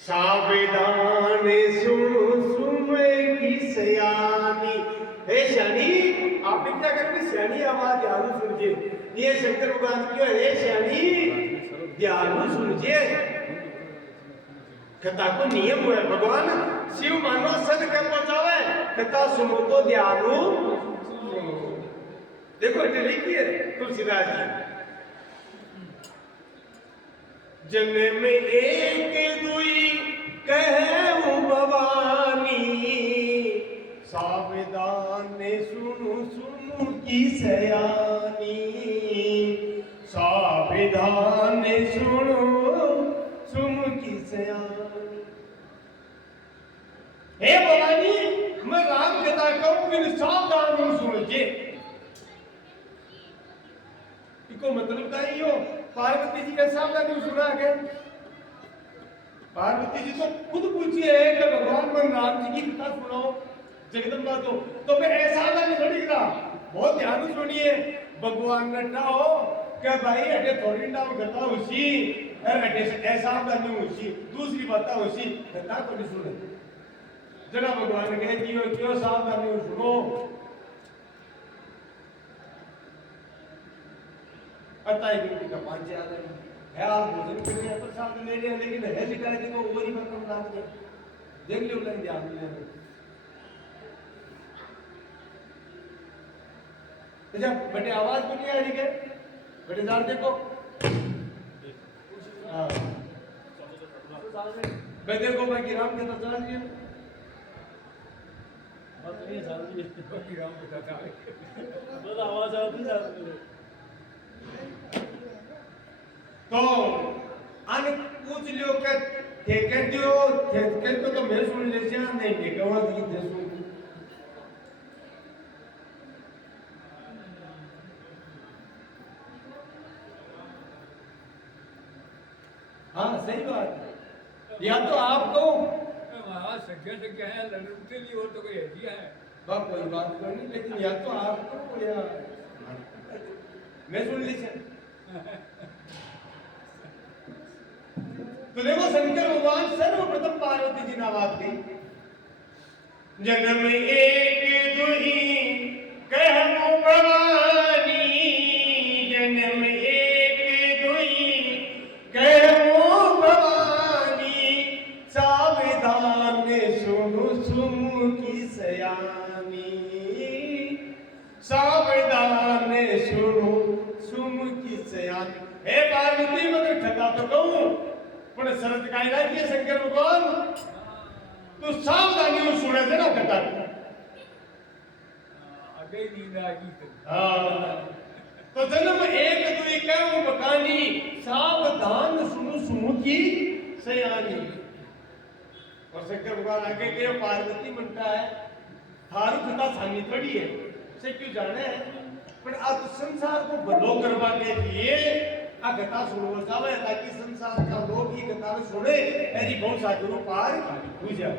सावधान सुनो सुमे की सयानी। हे श्यानी, आपने क्या करके श्यानी आवाज ध्यान सुनिए। ये शंकर भगवान की है, श्यानी ध्यान सुनिए। कथा को नियम हुआ भगवान शिव मानो सद कर पहुंचावे, कथा सुनो तो ध्यान। देखो लिखिए तुलसीदास जी, जन्म एक दुई कहूं भवानी, सावधान सुनु सुनु की सयानी। सावधान सुनो सुनु की सयानी। हे भवानी, मैं राम कथा कहूं, फिर सावधान सुनिए। इसको मतलब का ही हो, पार्वती जी का सावधानी सुना के। पार्वती जी तो खुद पूछिए कि भगवान मन राम जी की कथा सुनाओ जगदम्बा तो मैं ऐसा नहीं थोड़ी करा। बहुत ध्यान सुनिए, भगवान ने कहा कि भाई अटे थोड़ी नाम कथा उसी अटे ऐसा नहीं उसी दूसरी बात उसी कथा को नहीं सुने। जरा भगवान कहे जियो क्यों सावधानी सुनो। पता है कि का पांच याद है आप भोजन करने पर साथ ले रहे हैं, लेकिन है शिकायत को वो ही मतलब नाम दे देख लियो लें ध्यान ले। अच्छा बेटे आवाज को नहीं आ रही है बेटे, जार देखो। हाँ मैं देखो मैं राम के तो चला दिया राम के तो आवाज आती तो आने पूछ लियो के ठेके दियो, ठेके तो मैं सुन ले से नहीं ठेके वाला की दे सुन। हाँ सही बात, या तो आपको महाराज संख्या है लड़ने लिए और तो कोई हदिया है बात कोई बात करनी, लेकिन या तो आपको या मैं सुन ली से। तो देखो शंकर भगवान सर्वप्रथम पार्वती जी ने बात की, जन्म एक दुही कहूं भवानी। जन्म एक दुही कहूं भवानी, सावधान सुनु सुनु की सयानी। सावधान सुनु सुनु की सयानी। हे पार्वती मगर ठगा तो कहूं पर शरत काय राखी शंकर भगवान, तो सावधानी सुने थे ना कथा आगे नींद आ गई। तो जन्म एक दुई कहूं बकानी, सावधान सुनु सुनु की सयानी। और शंकर भगवान आगे के पार्वती मनता है थारू कथा सानी थोड़ी है से क्यों जाने है, पर आज संसार को भलो करवा के लिए आ कथा सुनो जावे ताकि संसार का लोग ही कथा सुने, ऐसी बहुत सागरों पार हो जाए।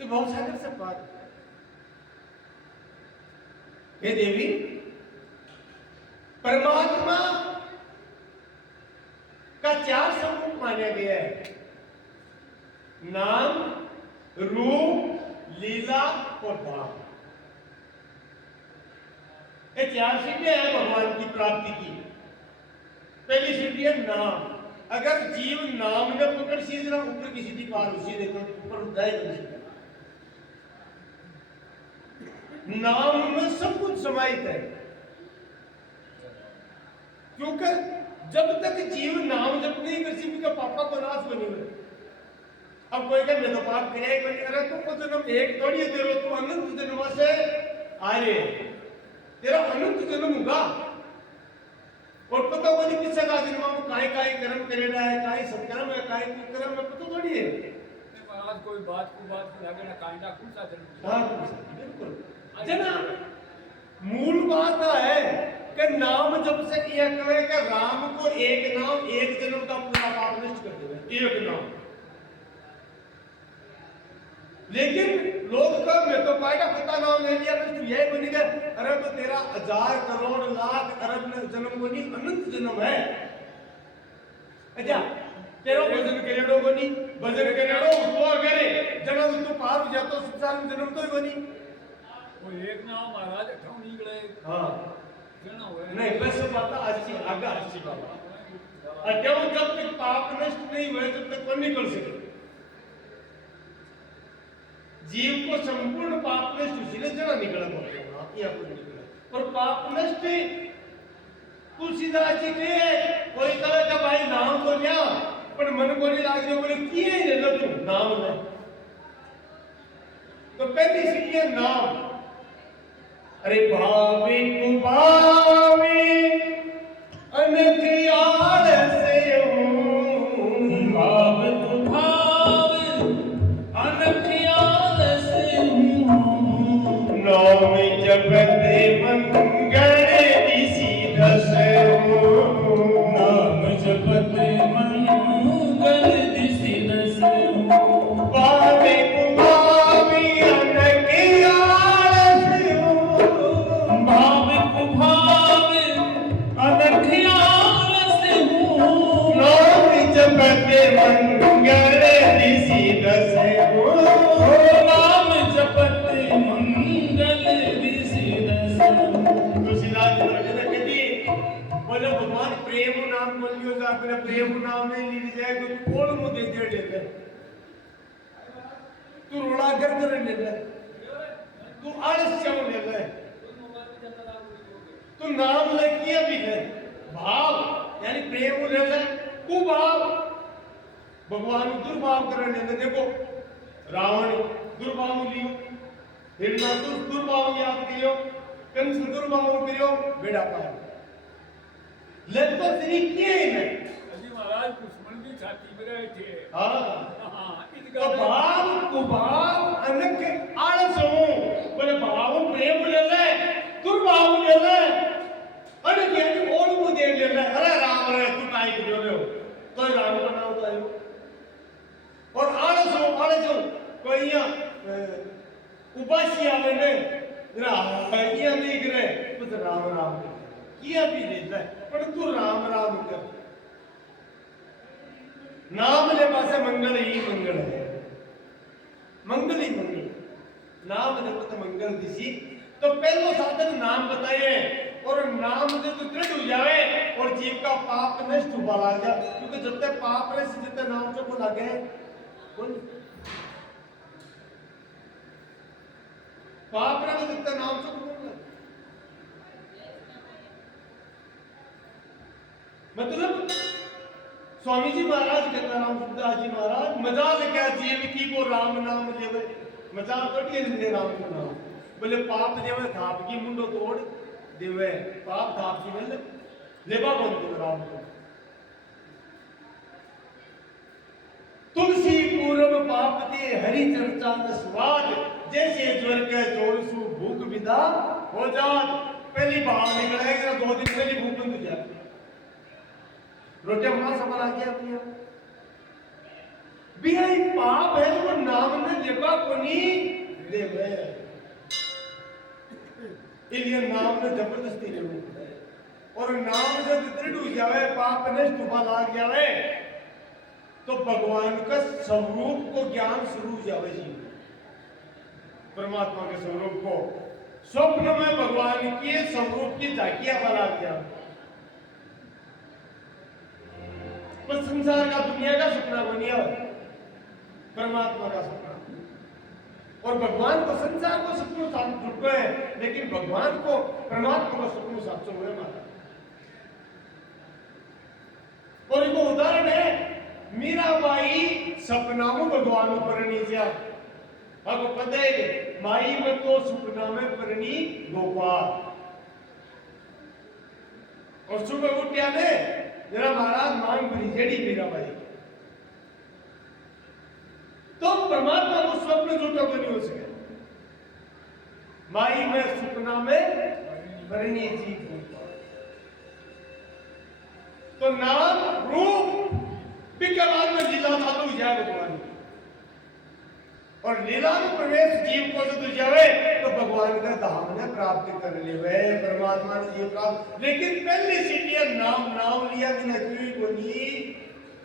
ये बहुत सागर से पार। हे देवी, परमात्मा का चार स्वरूप माना गया है, नाम रूप लीला और धाम। ये चार सीढ़ियां हैं भगवान की प्राप्ति की। पहली सीढ़ी है नाम, अगर जीव नाम ने पकड़ सीध ना ऊपर की सीढ़ी पार उसी देखो ऊपर उठाए नाम में सब कुछ समाहित है, क्योंकि जब तक जीव नाम जब नहीं कर सी का पापा को नाश को नहीं हुए। अब कोई कहे मैं तो पाप किया ही नहीं, अरे तुम जन्म एक थोड़ी है तेरे, तू अनंत जन्म से आए, तेरा अनंत जन्म होगा और पता वो नहीं किससे का जन्म में काहे कर्म करेगा है, काहे सत्कर्म है, काहे कुकर्म है, पता थोड़ी है। महाराज कोई बात को बात की आगे ना कायदा कौन सा जन्म। हां बिल्कुल जना मूल बात है कि नाम जब से यह कहे कि राम को एक नाम एक जन्म का पूरा पाप नष्ट कर देवे, एक नाम। लेकिन लोग का मैं तो पाएगा पता नाम ले लिया तो यही बन गया, अरे तो तेरा 1000 करोड़ लाख अरब जन्म को नहीं अनंत जन्म है। अच्छा तेरो भजन करेड़ो को नहीं भजन करेड़ो तो करे जन्म तो पार हो जातो संसार में जन्म तो ही को नहीं वो एक नाम महाराज अठाऊ निकले हाँ जना हुए नहीं बस बात अच्छी आगे अच्छी बात अट्ठाऊ जब तक पाप नष्ट नहीं हुए तब तक कौन निकल सके जीव को संपूर्ण पाप नष्ट उसी ने जना निकला बोलेगा या कुछ निकला और पाप नष्ट तुलसीदास जी के कोई कहे का भाई नाम तो लिया पर मन को नहीं लाग बोले किए ले लो तुम नाम ले तो पहली सीढ़ी है नाम अरे भावे कुभावे अनख याद से भाव कुभावे अनख याद से नाम जपते मंगल दिसी दस नाम जपते मंगल दिसि दस भावे कुभावे अनख याद से भाव कुभावे अनख याद से नाम जपते मंगल दिसी दस नाम जपते मंगल दिसि दस तुलसीदास जी भजन कहती बोले भगवान प्रेम नाम बोल लियो जा अपने प्रेम नाम में ली जाए तो तू कौन मुंह दे दे ले तू रोड़ा कर ले ले तू आलस क्यों ले ले तू नाम ले किया भी है भाव यानी प्रेम ले ले कुभाव भगवान दुर्भाव कर ले देखो रावण दुर्भाव लियो हिरणासुर दुर्भाव याद करियो कंस दुर्भाव करियो बेड़ा पार लग तो श्री किए ही नहीं अजी महाराज दुश्मन भी छाती में रहे थे हाँ हाँ तो भाव कुभाव अनक आलस हो बोले भाव प्रेम ले ले दुर्भाव ले ले अरे कहते ओढ़ मुंह दे ले ले अरे राम रे तू काई करियो रे तो राम का नाम तो आयो और आलस हो कोई यहाँ उपासी आवे ने ये नहीं करे तो राम राम किया भी देता है पर तू राम राम कर नाम ले पासे मंगल ही मंगल है मंगल ही मंगल नाम जपत मंगल दिसी तो पहलो साधन नाम बताए और नाम से तो दृढ़ हो जावे और जीव का पाप नष्ट हुआ लग जा क्योंकि जब तक पाप रहे जब तक नाम से को लगे बोल पाप रहे जब तक नाम से को मतलब स्वामी जी महाराज कहता राम सुखदास जी महाराज मजाल क्या जीव की को राम नाम लेवे मजाल थोड़ी है राम को नाम बोले पाप देवे थाप की मुंडो तोड़ देवे पाप थाप की मिल लेवा बोल दे राम को तुलसी पूर्व पाप दे हरि चर्चा न स्वाद जैसे ज्वर के जोर सु भूख विदा हो जात पहली बात निकलेगा 2 दिन पहले भूख बंद हो जाती रोटियां बना सफल आ गया अपनी बिहाई पाप है जो नाम ने लेवा कोनी देवे इसलिए नाम ने जबरदस्ती ले और नाम जब दृढ़ हो जावे पाप नष्ट हुआ लाग जावे तो भगवान का स्वरूप को ज्ञान शुरू हो जावे जी परमात्मा के स्वरूप को स्वप्न में भगवान की स्वरूप की झांकियां बना गया पर संसार का दुनिया का सपना बनिया परमात्मा का सपना और भगवान को संसार को सपनों साथ जुटो है लेकिन भगवान को परमात्मा का सपनों साथ हुए माता और एक उदाहरण है मीराबाई सपना में भगवान पर नीचा अब पता है माई में तो सपना में परनी गोपाल और सुबह उठ्या ने जरा महाराज मांग भरी जेडी मीराबाई तो परमात्मा को स्वप्न झूठा को नहीं हो सके माई में सपना में भरनी जी तो नाम रूप विज्ञान में लीला चालू जाए भगवान और लीला में प्रवेश जीव को जो जावे तो भगवान का धाम ने प्राप्त कर ले वे परमात्मा ने जीव प्राप्त। लेकिन पहले सीढ़ियां नाम लिया बिना कोई बोली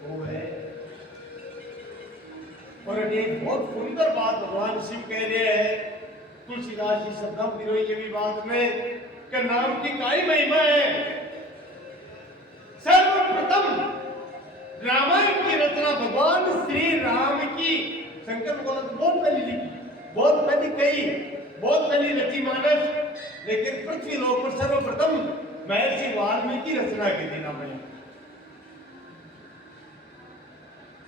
होवे। और एक बहुत सुंदर बात भगवान शिव कह रहे हैं तुलसीदास जी शब्दों पिरोई ये भी बात में कि नाम की काई महिमा है। सर्वप्रथम रामायण की रचना भगवान श्री राम की शंकर भगवान बहुत पहले लिखी, बहुत पहले कही, बहुत पहले रची मानस। लेकिन पृथ्वी लोक पर सर्वप्रथम महर्षि वाल्मीकि रचना की थी रामायण।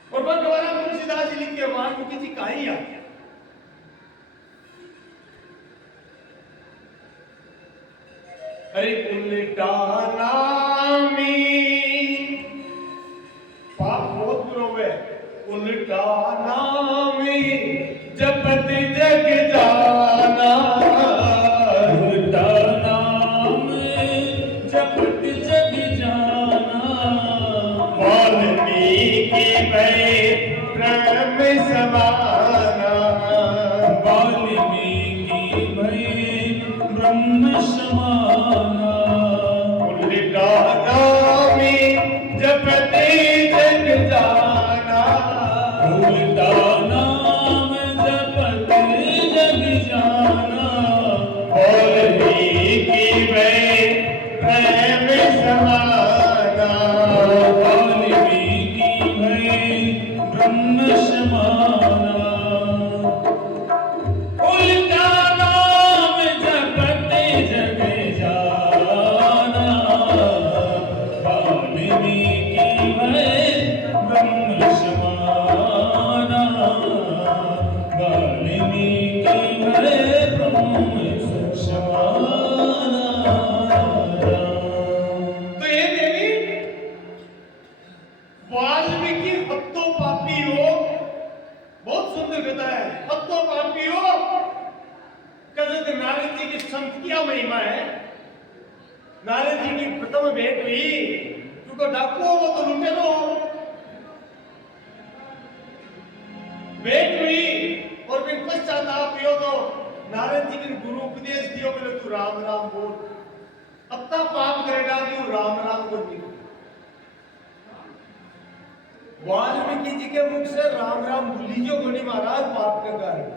और भगवान तुलसीदास जी लिखे वाल्मीकि जी कहानियां अरे उल्टा नामी पाप बहुत बुरा हुए उल्टा नामी जपत जग जाना उल्टा नाम जपत जग जाना वाल्मीकि भय ब्रह्म समाना वाल्मीकि भय ब्रह्म समाना उल्टा नामी जपत जग जाना उल्टा नाम जपत जग जाना वाल्मीकि भय ब्रह्म समाना वाल्मीकि भय ब्रह्म समाना उल्टा नाम जपत जग जाना वाल्मीकि भय ब्रह्म समाना वाल्मीकि भय ब्रह्म समाना। तो ये देवी वाल्मीकि हत्तो पापी हो बहुत सुंदर कथा है। हत्तो पापी हो कहते नारद जी की संत क्या महिमा है। नारद जी की प्रथम भेंट हुई क्योंकि डाकू हो वो तो लुटे लो भेंट हुई और फिर पश्चाताप हो तो नारद जी ने गुरु उपदेश दियो बोले तू राम राम बोल अपना पाप करेगा तू राम राम बोल। वाल्मीकि जी के मुख से राम राम भूलियो गोनी महाराज पाप का कारण।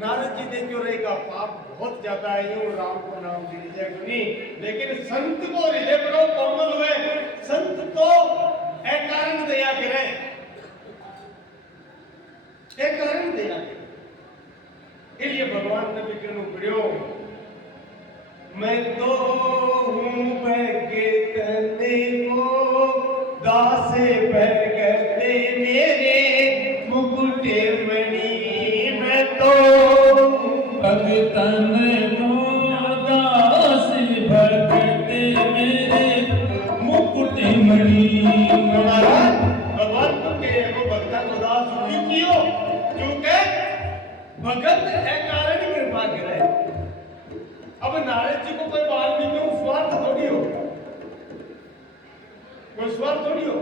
नारद जी ने क्यों रहेगा पाप बहुत ज्यादा है ये राम को नाम दे लीजिए गोनी। लेकिन संत को हृदय पर कोमल हुए संत तो एक कारण दया करे एक कारण दया करे इसलिए भगवान ने विक्रम पढ़ियो मैं तो हूँ बैगे तने को दासे भगते मेरे मुकुटे मणि मैं तो भगतन को दास भगते मेरे मुकुट मणि भगवान को के वो भगतन को दास क्यों कियो क्योंकि भगत है कारण कृपा करे। अब नारद जी को कोई वाल्मीकि को स्वार्थ थोड़ी हो कोई स्वार्थ थोड़ी हो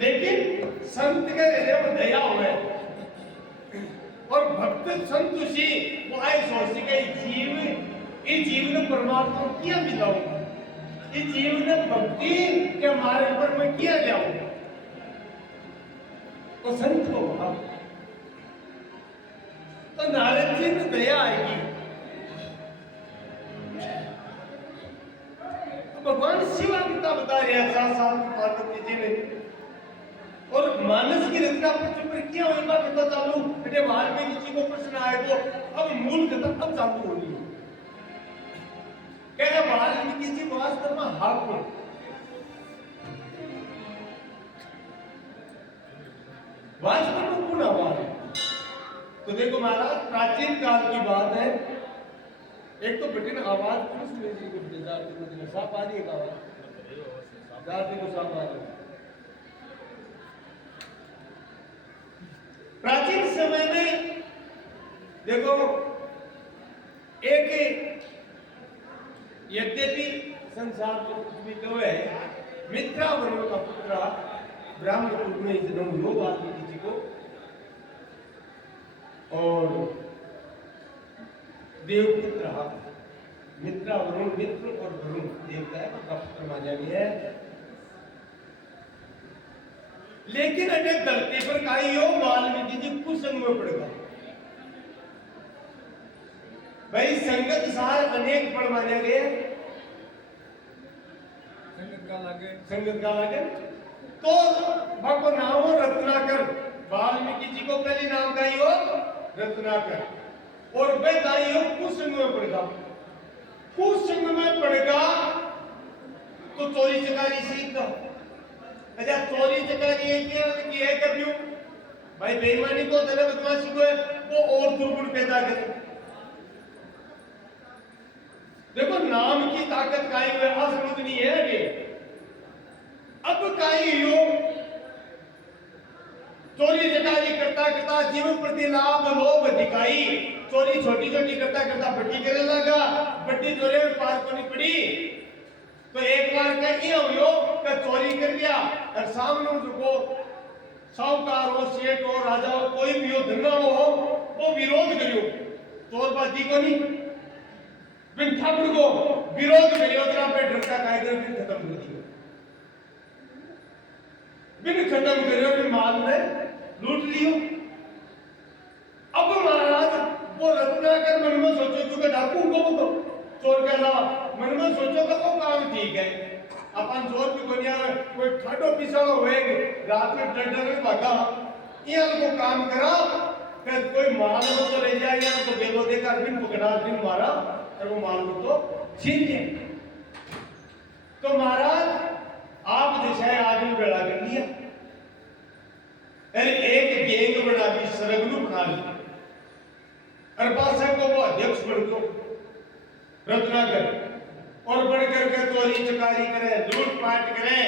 लेकिन संत के हृदय में दया हुए और भक्त संत उसी वो आई सोचती कि इस जीव ने परमात्मा को किया मिलाऊं इस जीव ने भक्ति के मार्ग पर मैं किया जाऊं तो संत को भाव तो नारद जी में दया आएगी तो भगवान शिवा गीता बता रहे हैं 7 साल पार्वती जी ने और मानस की रचना पृथ्वी पर क्या महिमा कथा चालू बेटे वाल्मीकि जी को प्रश्न आए तो अब मूल कथा अब चालू हो रही है। क्या वाल्मीकि जी वास्तव में हाकुम वास्तव में कौन आवाज तो देखो महाराज प्राचीन काल की बात है। एक तो बेटे आवाज पुरुष में जी को दिन साफ आ रही है आवाज जाति को साफ आ रही है। प्राचीन समय में देखो एक यद्यपि संसार को पृथ्वी को है मित्रा वर्ण का पुत्र ब्राह्मण कुल में जन्म हुआ वाल्मीकि जी को और देवपुत्र मित्रा वरुण, मित्र और वरुण देवता है, उनका पुत्र माना गया है। लेकिन अगर धरती पर काई हो वाल्मीकि जी कुसंग में पड़ गए। भाई संगत सार अनेक पड़ माने गए, संगत का लागे तो भगवान नाम हो रत्नाकर। वाल्मीकि जी को पहले नाम का ही हो रत्नाकर, और वे दाई हो कुसंग में पड़ेगा। कुसंग में पड़ेगा तो चोरी चकारी सीखता। अच्छा चोरी चकारी की है कभी भाई बेईमानी को धन बदमाशी को है वो और दुर्गुण पैदा करे। देखो नाम की ताकत काई हुए असमझ नहीं है ये। अब काई हो चोरी चकारी करता करता जीवन प्रति लाभ लोभ दिखाई, चोरी छोटी छोटी करता करता बड्डी करने लगा। बड्डी चोरी में पार को नहीं पड़ी तो एक बार कहीं हो कि चोरी कर लिया और सामने उनको साहूकार हो, सेठ हो, राजा हो, कोई भी हो, धंधा हो वो विरोध करियो। चोरबाजी को नहीं बिन ठाकुर को विरोध करियो जरा पे डरता काय कर बिन खत्म कर दियो। बिन खत्म करियो फिर माल में लूट लियो। अब महाराज वो रत्नाकर मन में सोचो क्योंकि डाकू को तो चोर के अलावा मन में सोचो कि वो काम ठीक है। अपन चोर भी बनिया कोई ठाडो पिसाड़ो होएगे रात में डर डर में भागा यहाँ को काम करा फिर कोई माल को तो ले जाए या तो बेलो देकर बिन पकड़ा बिन मारा और वो माल को तो छीन लिया। तो महाराज आप दिशाएं आदमी बेड़ा कर लिया, एक गैंग बना दी, सरगलू बना ली और पासा को वो अध्यक्ष बन गयो रत्नाकर और बढ़कर के चोरी चकारी करे, लूटपाट करे।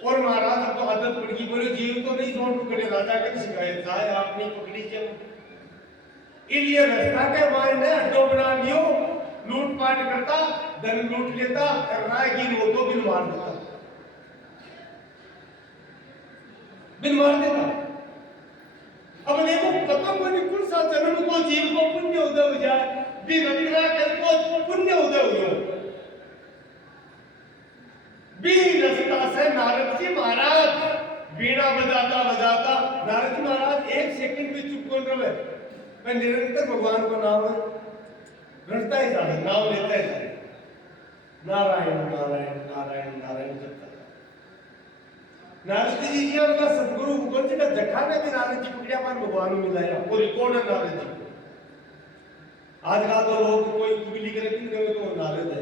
और महाराज अब तो आदत पड़ गई, बोले जीव तो नहीं जोड़ पकड़े राजा के शिकायत जाए आपने पकड़ी जब इसलिए रास्ता के मायने अड्डो बना लियो, लूटपाट करता, धन लूट लेता, राहगीर वो तो बिन मार देता, बिन मार देता। अब देखो पता को नहीं कौन सा जन्म को जीव को पुण्य उदय हो जाए, भी रत्नाकर को पुण्य उदय हो भी रास्ता से नारद जी महाराज बीड़ा बजाता बजाता नारद जी महाराज एक सेकंड भी चुप कौन रहे, मैं निरंतर भगवान को नाम रटता ही जाता, नाम लेता ही जाता, नारायण नारायण नारायण नारायण जपता। नारद जी जी उनका सदगुरु कौन सी का जखा ने भी नारद जी पकड़िया पर भगवान को मिलाया, वो रिकॉर्ड है नारद जी। आजकल तो लोग कोई चुगली करे कि नहीं तो नारद है,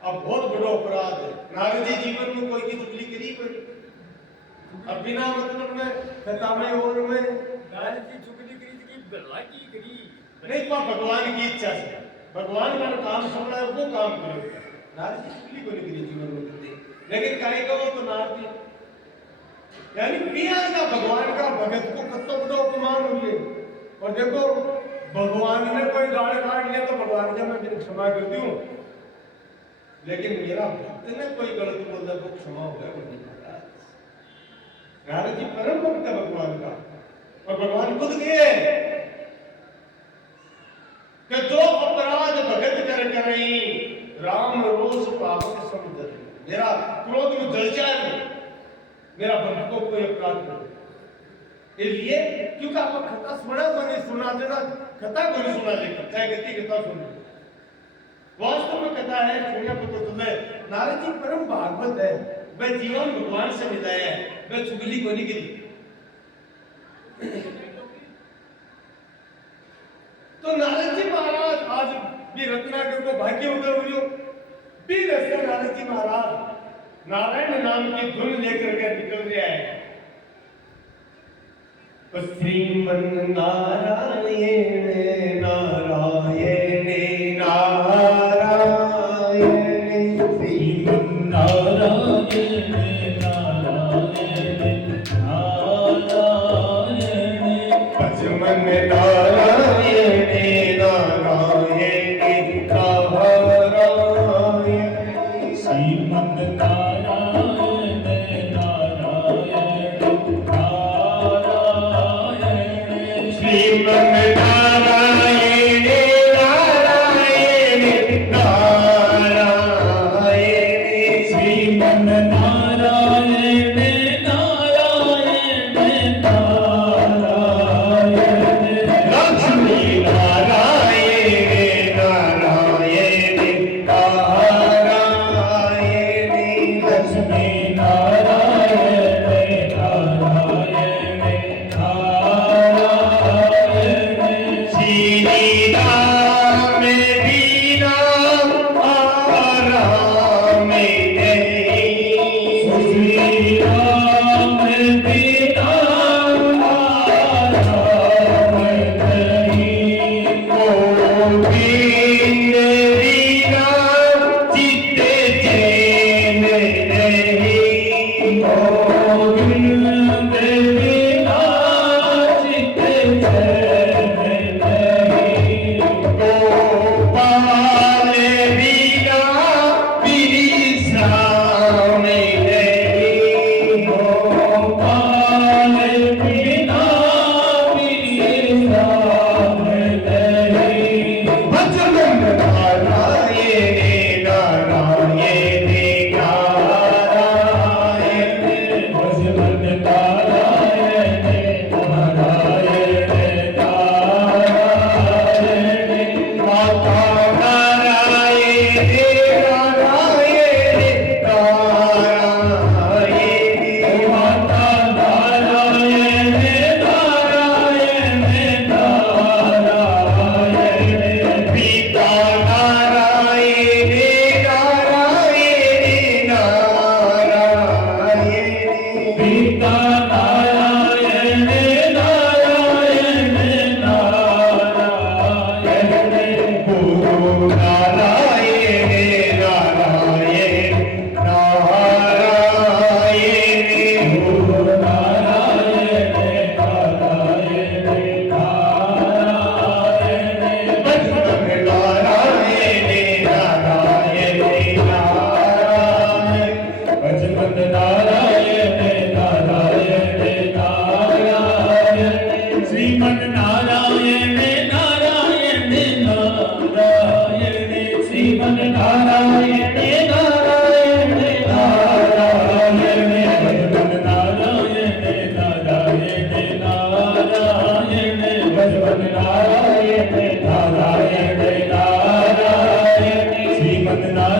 अब बहुत बड़ा अपराध है। नारद जी जीवन में कोई की चुगली करी कोई अब बिना मतलब में खतामे और में नारद जी चुगली करी की भलाई की करी नहीं, पर भगवान की इच्छा से भगवान का काम सुनना है वो काम करो। नारद जी चुगली को नहीं करी जीवन में करते, लेकिन करेगा वो तो नारद जी यानी पिया का भगवान का भगत को कत्तो बड़ो अपमान हुए। और देखो भगवान ने कोई गाड़ काट लिया तो भगवान का मैं क्षमा करती हूँ, लेकिन मेरा भक्त ने कोई गलती बोल तो क्षमा हो गया। नारद जी परम भक्त है भगवान का, और भगवान खुद गए कि जो अपराध भगत कर करई राम रोष पावन समुद्र, मेरा क्रोध में जल जाए मेरा भक्त को कोई अपराध नहीं। इसलिए क्योंकि आप कथा सुना बने सुना देना, कथा को नहीं सुना लेकर चाहे गति कथा सुन, वास्तव में कथा है सुनिया पता तुम्हें। नारद जी परम भागवत है, वह जीवन भगवान से मिलाया है, वह चुगली को नहीं करी। तो नारद जी महाराज आज भी रत्नाकर को भाग्य उदय हुई भी रस्ते नारद जी महाराज नारायण नाम की धुन लेकर के निकल रहा है। श्रीमन नारायण नारायण नारायण श्रीमन नारायण नारायण नारायण पचमन नारायण नारायण नारायण श्रीमन नारायण नारायण नारायण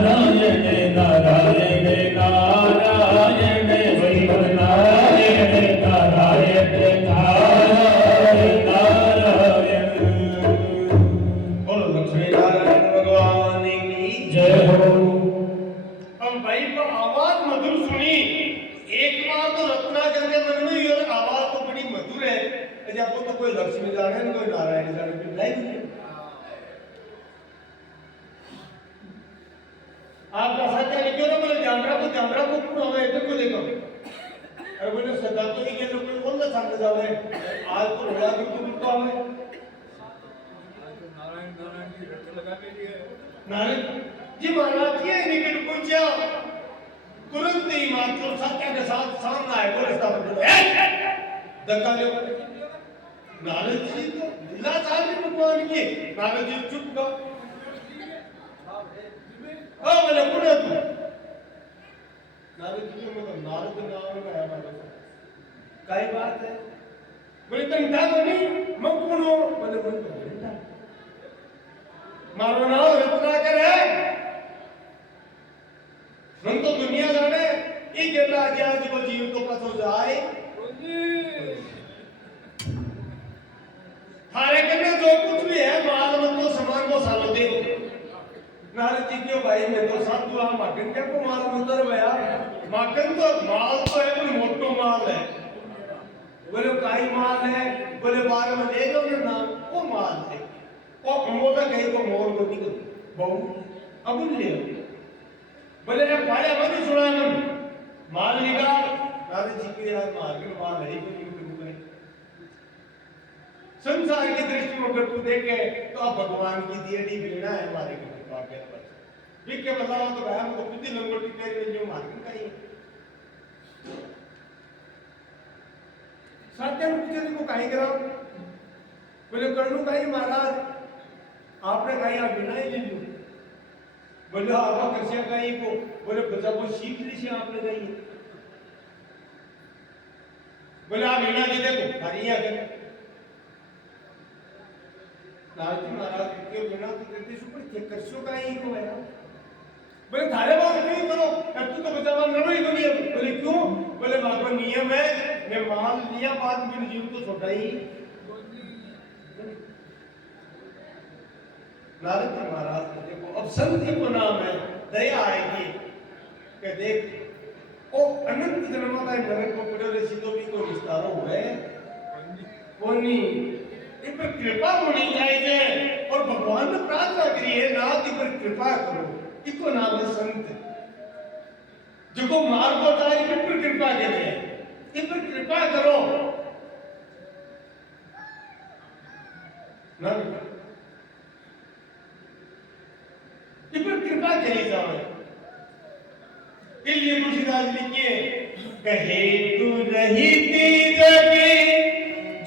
नारायण नारायण नारायण शिव नारायण नारायण नारायण नारायण। बोलो लक्ष्मी नारायण भगवान की जय हो। अब भाई को आवाज मधुर सुनी, एक बार तो रत्नाकर के मन में ये आवाज तो बड़ी मधुर है, जब आपको तो कोई लक्ष्मी जाने न कोई नारायण जाने फिर नहीं है। आपका सत्य लिखो ना, बोले जानरा को पूरा हमें इधर को देखो, अरे बोले सदा तो ये लोग कोई बोल ना सामने जावे, आज तो रोड़ा की तो हमें नारायण नारायण की रट लगा के लिए नारायण जी महाराज जी निकट पहुंचा, तुरंत ही मात्र सत्य के साथ सामने आए, बोले धक्का लो। नारद जी तो लीला सारी भगवान की, नारद जी चुप गए। बोले पुणे तू नारद जी मतलब नारद नाम का है हमारे काय बात है, बोले तुम क्या बनी मैं कौन हूं, बोले मैं तो बेटा मारो नाम रत्नाकर है, हम तो दुनिया जाने ये गेला आज को जीव तो पासो जाए थारे करने जो कुछ भी है माल मत तो सामान को सालो दे। नारद जी क्यों भाई मैं तो साथ हुआ माखन क्या को माल मंदर भया, माखन तो माल तो है कोई मोटो माल है, बोले काई माल है, बोले बार में ले लो ना नाम वो माल है, वो मोटा कहीं को मोर को नहीं को बहु अब ले बोले रे पाले मत सुना मन माल निकाल। नारद जी के यार मार्केट माल है ही नहीं कोई, संसार की दृष्टि में अगर तू देखे तो अब भगवान की दियड़ी बिना है हमारे को वाक्य पर ठीक है बताओ तो भाई हमको खुद ही लंगोटी तेरे जो मार्केट का ही सत्य पूछे को काहे करा, बोले करनु काहे महाराज आपने कहा आप बिना ही ले लो, बोले आपका कैसे कहीं को, बोले बच्चा को सीख ली से आपने कही, बोले आप बिना दे देखो हरिया कर नारद महाराज के बिना तो देते सुपर चेक कर सो कहीं को है, बोले थारे बात क्यों करो अब तू तो बच्चा मान रही बनी है, बोले क्यों, बोले बाबा नियम है मैं मान लिया बाद में जीव तो छोटा ही। नारद जी महाराज को देखो अब संत को नाम है दया आएगी कि देख ओ अनंत जन्म का नरक को पड़े रे सीधो भी को विस्तारो हुए कोनी इन पर कृपा होनी चाहिए और भगवान ने प्रार्थना करी है नाथ इन पर कृपा करो, इको नाम है संत जो को मार को जाए इन पर कृपा करे, इन पर कृपा करो ना इन पर कृपा करी जाओ। इसलिए तुलसीदास लिखिए कहे तू रही थी जगे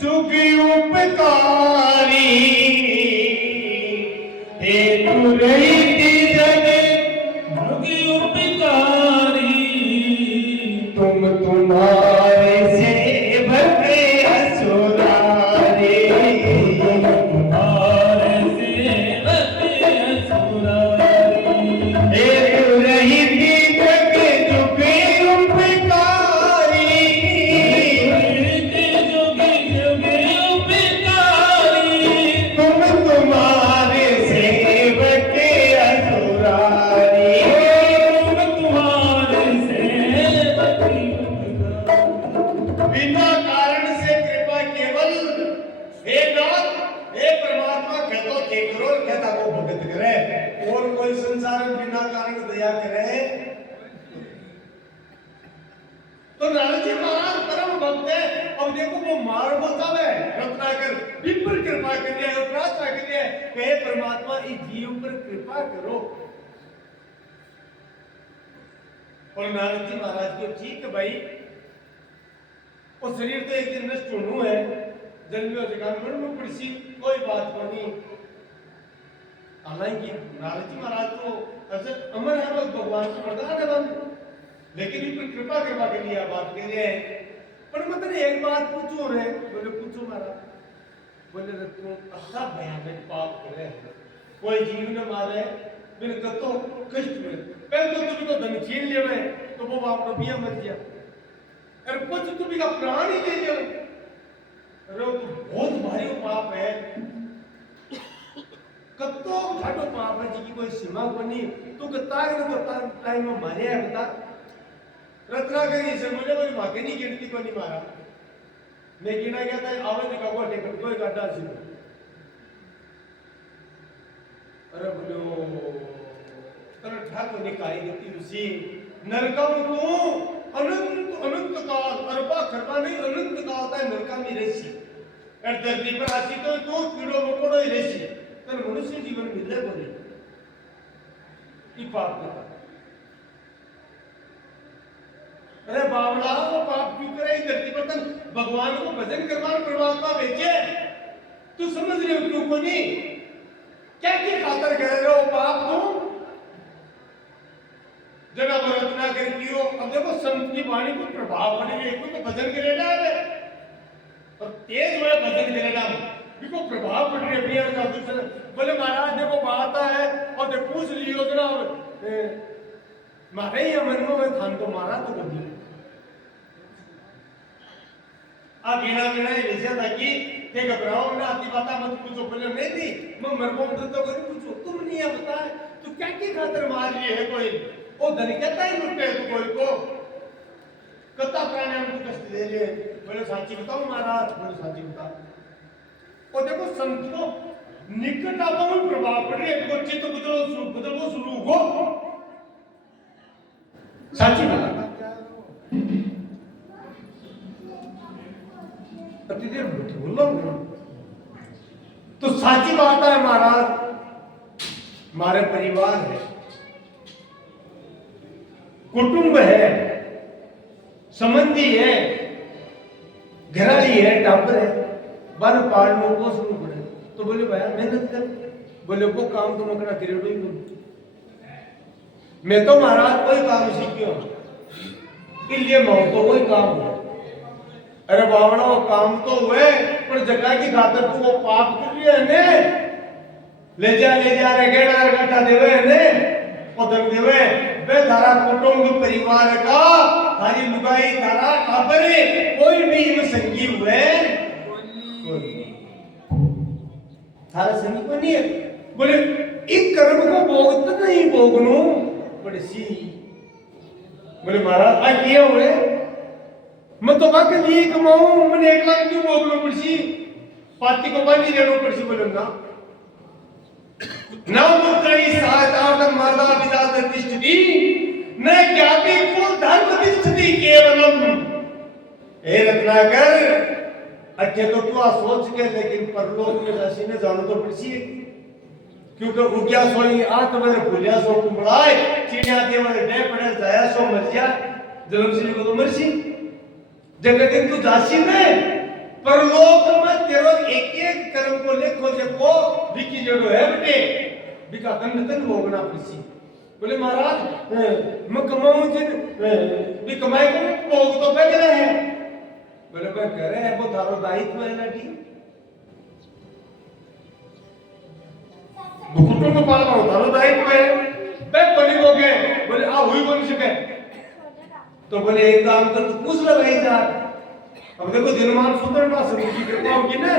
जुग उपकारी, हे तू रही थी जगे जुग उपकारी, तुम तुम्हारे सेवक असुरारे, तुम्हारे सेवक असुरारी, हे तू रही थी जगे जुग उपकारी, जुग जुग उपकारी, तुम तुम्हारे सेवक असुरारी, तुम तुम्हारे सेवक बिना कारण से कृपा केवल हे नाथ हे परमात्मा कहतो के करो कहता वो भगत करे, और कोई संसार में बिना कारण दया करे। तो नारद जी महाराज परम भक्त है, अब देखो वो मार बतावे रत्नाकर विपर कृपा करिए और प्रार्थना करिए हे परमात्मा इस जीव पर कृपा करो। और नारद जी महाराज को ठीक है भाई और शरीर तो एक दिन नष्ट होना है, जन्म जगह मरना पड़सी कोई बात नहीं। हालांकि नारद जी महाराज तो ऐसे अमर है भगवान को वरदान है बंद, लेकिन इन पर कृपा कृपा के लिए बात कह रहे हैं। पर मतलब एक बात पूछो रे, बोले पूछो महाराज, बोले रे तुम अच्छा भयानक पाप करे, कोई जीव न मारे मैंने कहा तो कष्ट में पहले तो तुम्हें को धन छीन ले में तो वो बाप रबिया मर गया अरे कुछ तुम्हें का प्राण ही ले लिया अरे वो तो बहुत भारी पाप है कत्तो घाटो पाप है जी की कोई सीमा बनी तू कत्ता है तो टाइम में मारे है बता रत्नागिरी से मुझे कोई भागे नहीं गिनती को नहीं मारा मैं गिना गया था आवाज का वो टेकन कोई गाड़ा सी अरे बोलो तर ठाकुर ने कार्य करती उसी नरकम को अनंत काल अरबा खरबा नहीं अनंत काल तक नरका में रहसी और धरती पर आसी तो तू कीड़ो मकोड़ो ही रहसी तर मनुष्य जीवन मिले बोले ये पाप का अरे बावड़ा वो पाप क्यों करे इस धरती पर तन भगवान को भजन करवान परमात्मा भेजे तू समझ रहे हो क्यों को नहीं क्या की खातर कर रहे हो पाप तुम जना रचना कर कियो अब देखो संत की वाणी को प्रभाव पड़ेगा एक तो भजन करेगा और तेज हुए भजन करेगा बिको प्रभाव पड़ रही है प्रिय का दूसरा बोले महाराज देखो बात है और दे पूछ लियो जना मारे ही मन में थान तो मारा तो कर दिया आ गिना गिना ऐसा था कि ते घबराओ ना आती बात मत पूछो बोले नहीं थी मैं मरको तो करी पूछो तुम नहीं है बता तू क्या की खातर मार रही है कोई ओ धन कहता ही लुटे तू कोई को कत्ता प्राणी हमको कष्ट दे रहे बोले साची बताओ महाराज बोले साची बता और देखो संत को निकट आपा में प्रभाव पड़ रही है देखो चित्त बदलो शुरू हो साची बता अति देर बोलो तो साची बात है महाराज हमारे परिवार है कुटुंब है संबंधी है घराली है टाबर है बन पालनो को सुन पड़े तो बोले भैया मेहनत कर बोले वो काम तो मकड़ा करेडो ही बोल मैं तो महाराज कोई काम सीखियो इसलिए मैं तो कोई काम हुआ अरे बावड़ा वो काम तो हुए पर जगह की खातर तू वो पाप कर रही है ने ले जा रे गेड़ा गट्टा देवे ने वो दम देवे बे धारा कुटुंब परिवार का थारी लुगाई धारा काबरे कोई भी इनमें संगी हुए थारा संगी को नहीं है बोले एक कर्म को भोगत नहीं भोगनो बड़े सी बोले महाराज आ किया हुए मैं तो बाकी लिए कमाऊं मैंने 1 लाख क्यों भोगनो पड़सी पाती को पानी देनो पड़सी बोले ना मुद्रई सहायता माता पिता दृष्टि न ज्ञाति को धर्म दृष्टि केवलम हे रत्नाकर अच्छे तो तू सोच के लेकिन परलोक में जैसी ने जानो तो पड़सी है क्योंकि उग्या सोई आठ बजे भूलिया सो कुंबड़ाए चिड़िया के वाले डे पड़े जाया सो मर जा जन्म से को तो मरसी जगह दिन तू जासी में परलोक में तेरो एक एक कर्म को लेखो देखो विकी जड़ो है बेटे बिका कंदतन भोगना पड़सी बोले महाराज मैं कमाऊं जिन भी कमाई को भोग तो पे करे है बोले मैं करे है वो थारो दायित्व है लाटी कुटुंब में पालना होता है दायित्व है बे बनी हो गए बोले आ हुई बन सके तो बोले एक काम कर तू पूछ ले भाई जा अब देखो दिनमान सुंदर ना सभी की कृपा होगी ना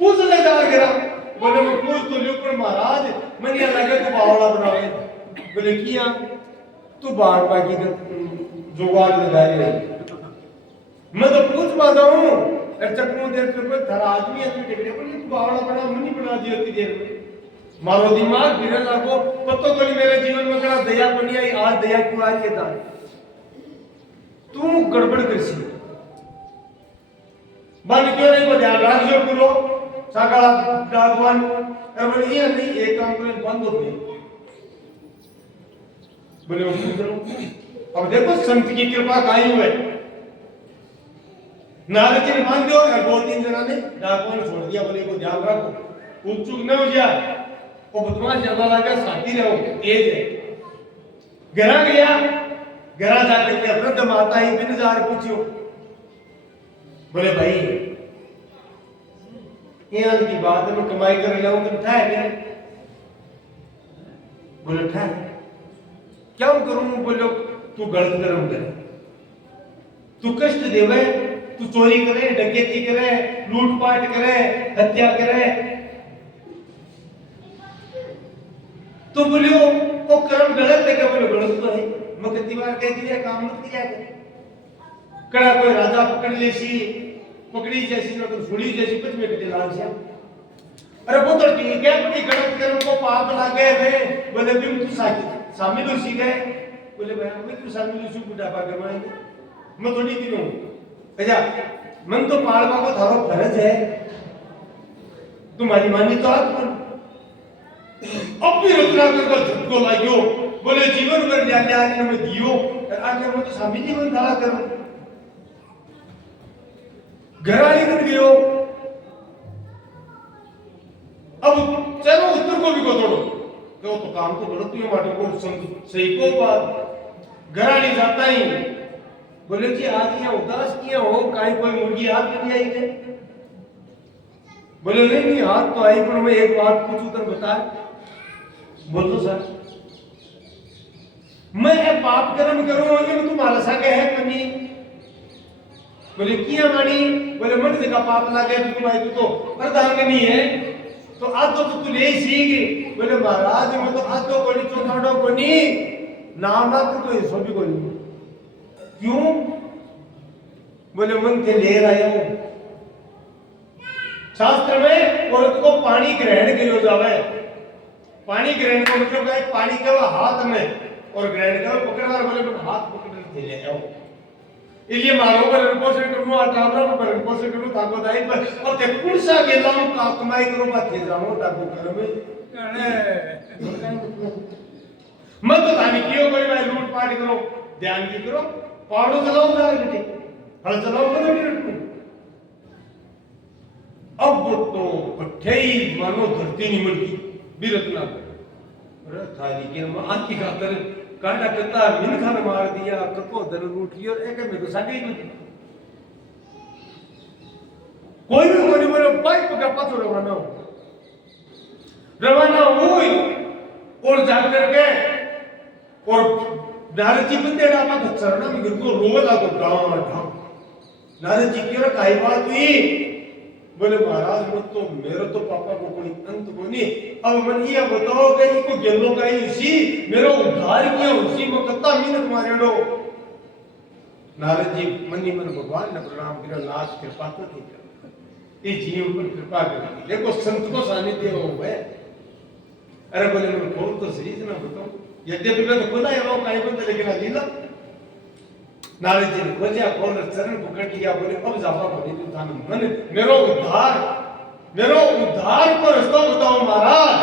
पूछ ले जा गिरा बोले मैं पूछ तो लियो पर महाराज मन ये लगे तो बावड़ा बनावे बोले किया तू बाहर बाकी का जुगाड़ लगा रहे मैं तो पूछ पा जाऊं चकमू देर के थारा आदमी अपनी टिकड़े पर तू बावड़ा बना मनी बना दी होती देर में मारो दिमाग फिर लागो पत्तो कोनी मेरे जीवन में कड़ा दया बनी आई आज दया क्यों आ रही है तार तू गड़बड़ करसी बन क्यों नहीं को ध्यान रखियो पूरो सकाळ डागवान और ये नहीं एक काम करे बंद हो गई बोले अब देखो संत की कृपा काई हुए नारद जी ने मान दियो और 2-3 जना ने डागवान छोड़ दिया बोले को ध्यान रखो उपचुक न हो जाए वो बदमाश ज्यादा लगा साथी रहो तेज है घरा गया घरा जाकर के वृद्ध माता ही बिन जार पूछियो बोले भाई यहाँ की बात है मैं कमाई कर लाऊं तुम था है बोले ठहर, क्या करूं? बोलो तू गलत कर्म करे, तू कष्ट देवे, तू चोरी करे, डकैती करे, लूटपाट करे, हत्या करे, तो बोलियो वो कर्म गलत है क्या? बोले गलत तो है, मैं कितनी बार कह दिया काम मत किया कर। कड़ा कोई राजा पकड़ ले सी, पकड़ी जैसी ना तो सुड़ी जैसी कुछ में कटे लाल से। अरे वो तो ठीक है, अपनी गलत कर्म को पाप लागे थे, बोले भी तू शामिल हो सी गए, बोले भाई मैं तू शामिल हो सी बुढ़ापा करवाएंगे, मैं थोड़ी क्यों अच्छा मन तो पालवा को थारो फर्ज है, तुम्हारी मानी तो आत्मा अब भी रत्नाकर का झटको लागियो, बोले जीवन भर न्याय में दियो, आगे मैं तो शामिल ही बन था कर घराली कर गयो। अब चलो उत्तर को भी को तोड़ो, तो काम तो गलत ही माटो को सही को बात घराली जाता ही, बोले जी आज यहाँ उदास किया हो, काई कोई मुर्गी हाथ में नहीं आई है? बोले नहीं नहीं हाथ तो आई, पर मैं एक बात पूछूं तो बता। बोलो सर, मैं पाप कर्म करूं ये तुम्हारा सके है कनी? बोले किया मानी? बोले मन से का पाप लागे तो तुम्हारी तो अर्धांगिनी है, तो आधो तो तू ले ही सीख। बोले महाराज मैं तो आधो को नहीं, चौथाड़ो को नहीं, नाम तो हिस्सों भी को नहीं। क्यों? बोले मन थे ले रहा हूं, शास्त्र में औरत को पानी ग्रहण के लिए जावे, पानी ग्रहण का मतलब है पानी का हाथ में, और ग्रहण का पकड़ना, बोले मैं हाथ पकड़ के ले जाऊं, इसलिए मारो पर पोषण करूं, आटावरा पर पोषण करूं, ताको दाई पर और ते कुर्सा के लाऊं का कमाई करूं, बात थे जाऊं ताको करो में मत तो तानी कियो कोई भाई लूट पाट करो, ध्यान की करो, पाड़ो चलाओ ना बेटे, हल चलाओ मत नहीं। अब तो पठेई मानो धरती नहीं मिलती बिरतना अरे थाली के हम आती खातर काटा कता मिनखा ने मार दिया, कको दर लूट लियो, एक में तो सागे ही नहीं, कोई भी कोई बोले बाइक का पत्थर रवाना हुई और जाकर के और नारद जी बंदे डामा तो चरना में गिर को रो लागो डां। नारद जी की काई बात हुई? बोले महाराज मत तो मेरे तो पापा को कोई अंत को नहीं, अब मन ये बताओ कि इसको गेलो का ही उसी मेरा उद्धार किया, उसी में कत्ता मिनट मारे डो। नारद जी मनी मन भगवान ने प्रणाम किया, लाज कृपा तो थी, ये जीव पर कृपा करी, देखो संत को सानिध्य हो गए। अरे बोले मैं खोल तो सही ना बताओ, यद्यपि मैं तो खुला है वो काई बंद, लेकिन लीला नारद जी ने खोजा, खोल चरण पकड़ लिया, बोले अब जापा बनी तो थाने मन मेरो उद्धार को रास्ता बताओ महाराज,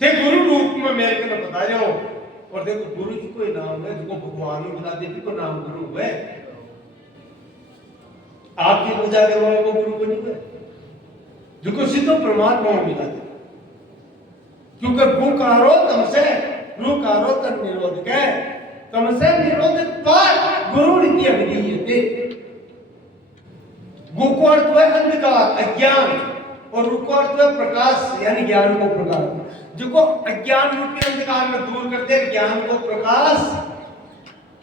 थे गुरु रूप में मेरे को बता जाओ। और देखो गुरु जी कोई नाम है जिसको भगवान ने बुला देती को नाम गुरु है, आपकी पूजा करने वालों को गुरु को नहीं है, जिसको सीधे परमात्मा में मिला दे, क्योंकि भूकारो तमसे रूकारो तन निरोध के, तमसे निरोधित पर गुरु नित्य अभिधीयते। गु को अर्थ है अंधकार अज्ञान, और रु को अर्थ है प्रकाश यानी ज्ञान को प्रकाश, जिसको अज्ञान रूपी अंधकार में दूर कर दे, ज्ञान को प्रकाश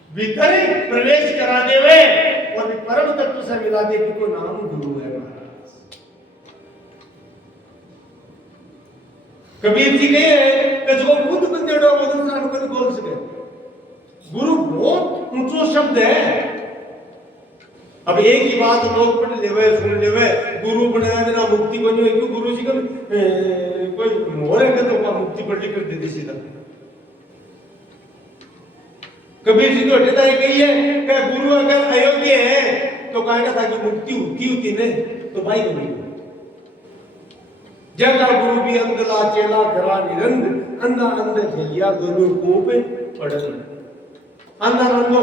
भीतर प्रवेश करा देवे और परम तत्व से मिला दे, को नाम गुरु है महाराज। कबीर जी कहे कि जो खुद बंदे डो बदल को बोल सके, गुरु बहुत ऊंचो शब्द है। अब एक ही बात लोग पढ़ लेवे सुन लेवे, गुरु बनाया बिना मुक्ति को नहीं, क्यों गुरु जी का कोई मोहरे का तो मुक्ति पढ़ कर देती सीधा। कबीर जी तो हटेता है कही है कि गुरु अगर अयोग्य है तो कहेगा था कि मुक्ति होती ने तो भाई को नहीं। जगा गुरु भी अंधला चेला करा निरंद, अंधा अंधे खेलिया दोनों को पे पढ़न, अंधा अंधो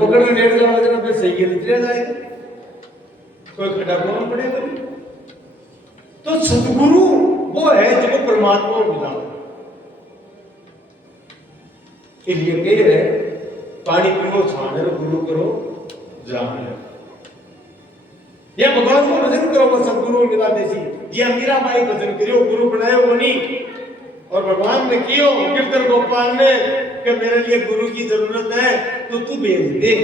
पकड़ के लेट जाओ जना पे सही के निकल जाएगा, कोई खड़ा कौन पड़ेगा। तो सतगुरु वो है जो परमात्मा में मिला, इसलिए कह रहे पानी पियो छाने गुरु करो जाने, या भगवान को भजन करो, वो सतगुरु मिला देसी। जी मीरा बाई भजन करियो गुरु बनायो बनी और भगवान ने कियो गिरधर गोपाल ने कि मेरे लिए गुरु की जरूरत है तो तू भेज दे।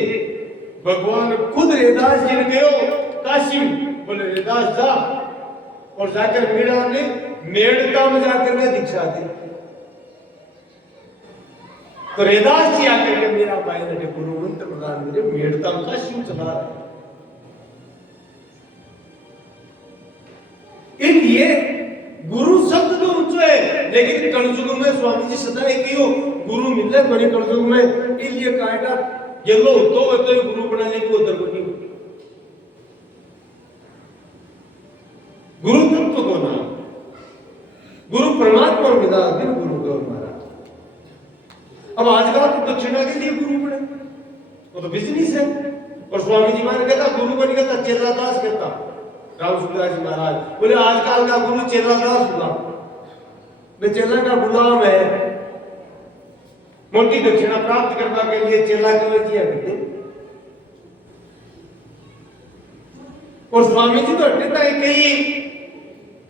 भगवान खुद रैदास जी ने गयो काशी, बोले रैदास जा, और जाकर मीरा ने मेड़ता में जाकर के दीक्षा दी। तो रैदास जी आकर के मीरा बाई ने गुरु मंत्र प्रदान करे मेड़ता में काशी चला रहे। इसलिए गुरु शब्द तो ऊंचो है, लेकिन कलयुग में स्वामी जी सदा एक ही हो गुरु मिले बड़े कलयुग में, इसलिए काटा ये लो तो गुरु बना लेंगे उधर बनी। गुरु तत्व को नाम गुरु परमात्मा मिला दिन गुरु को हमारा। अब आजकल तो दक्षिणा के लिए गुरु बने, वो तो बिजनेस है। और स्वामी जी मान कहता गुरु बन कहता चेला दास कहता राम सुखदास जी महाराज बोले आजकल का गुरु चेला दास हुआ, वे चेला का गुलाम है। मोटी दक्षिणा प्राप्त करने के लिए चेला के किया करते। और स्वामी जी तो हटता है कहीं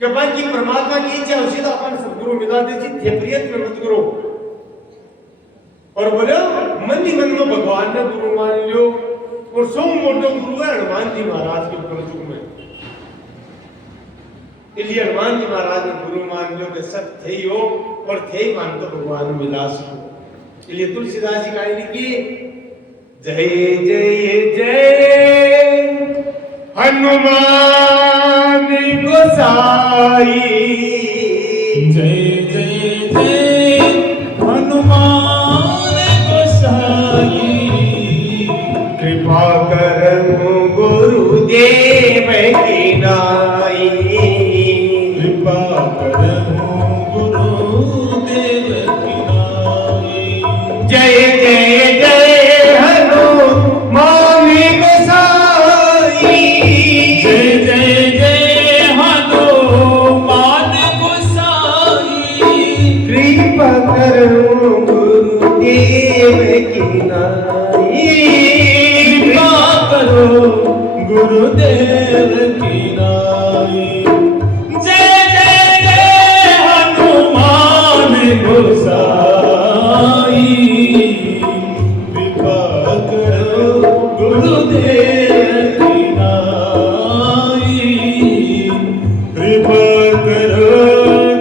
कि भाई की परमात्मा की इच्छा उसी का अपन सदगुरु मिला दे थे प्रियत में मत करो। और बोले मन ही मन में भगवान ने गुरु मान लियो। और सौ मोटो गुरु है हनुमान जी महाराज के कलयुग में, इसलिए हनुमान जी महाराज ने गुरु मान लियो कि सब थे ही हो और थे ही मान तो भगवान मिला सको। इसलिए तुलसीदास जी गाय लिखी जय जय जय हनुमान गोसाई, जय जय जय हनुमान गोसाई, कृपा करहु गुरुदेव की नाई, कृपा करहु गुरुदेव की नाई। जय जय जय हनुमान गोसाई, जय जय जय हनुमान गोसाई, कृपा करहु गुरुदेव की नाई, कृपा करो गुरुदेव की नाई। जय जय जय हनुमान गोसाई, कृपा करो गुरुदेव की नाई, कृपा करो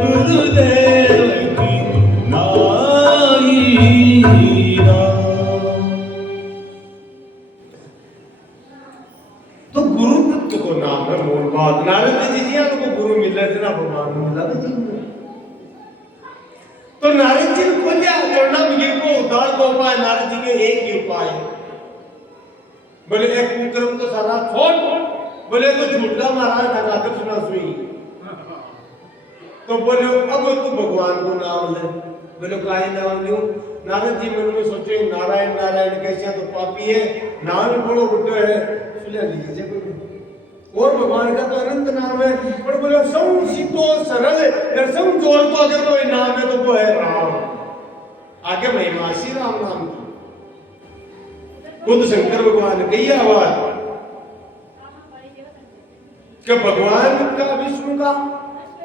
गुरुदेव की नाई। तो गुरु तत्व को नाम है मूल बात। नारद जी जी को गुरु मिल रहे थे ना भगवान को मिला था जी। तो नारद जी ने खोलिया चढ़ना मिगिर को उद्धार को उपाय नारद जी के एक ही उपाय है। बोले एक कुकर्म तो सारा छोड़, बोले तो झूठा महाराज धनाकर सुना सुई। तो बोले अब तू भगवान को नाम ले। बोले काहे नाम लूं? नारद जी मन में सोचे नारायण नारायण कैसे तो पापी है, नाम ही बड़ो बुड्ढो है, सुना लीजिए कोई। और भगवान का तो अनंत नाम है, पर बोले सम सीधो सरल दर्शन जोड़ तो अगर कोई नाम है तो वो है राम। आगे महिमा श्री राम नाम की खुद शंकर भगवान ने कही आवाज कि भगवान का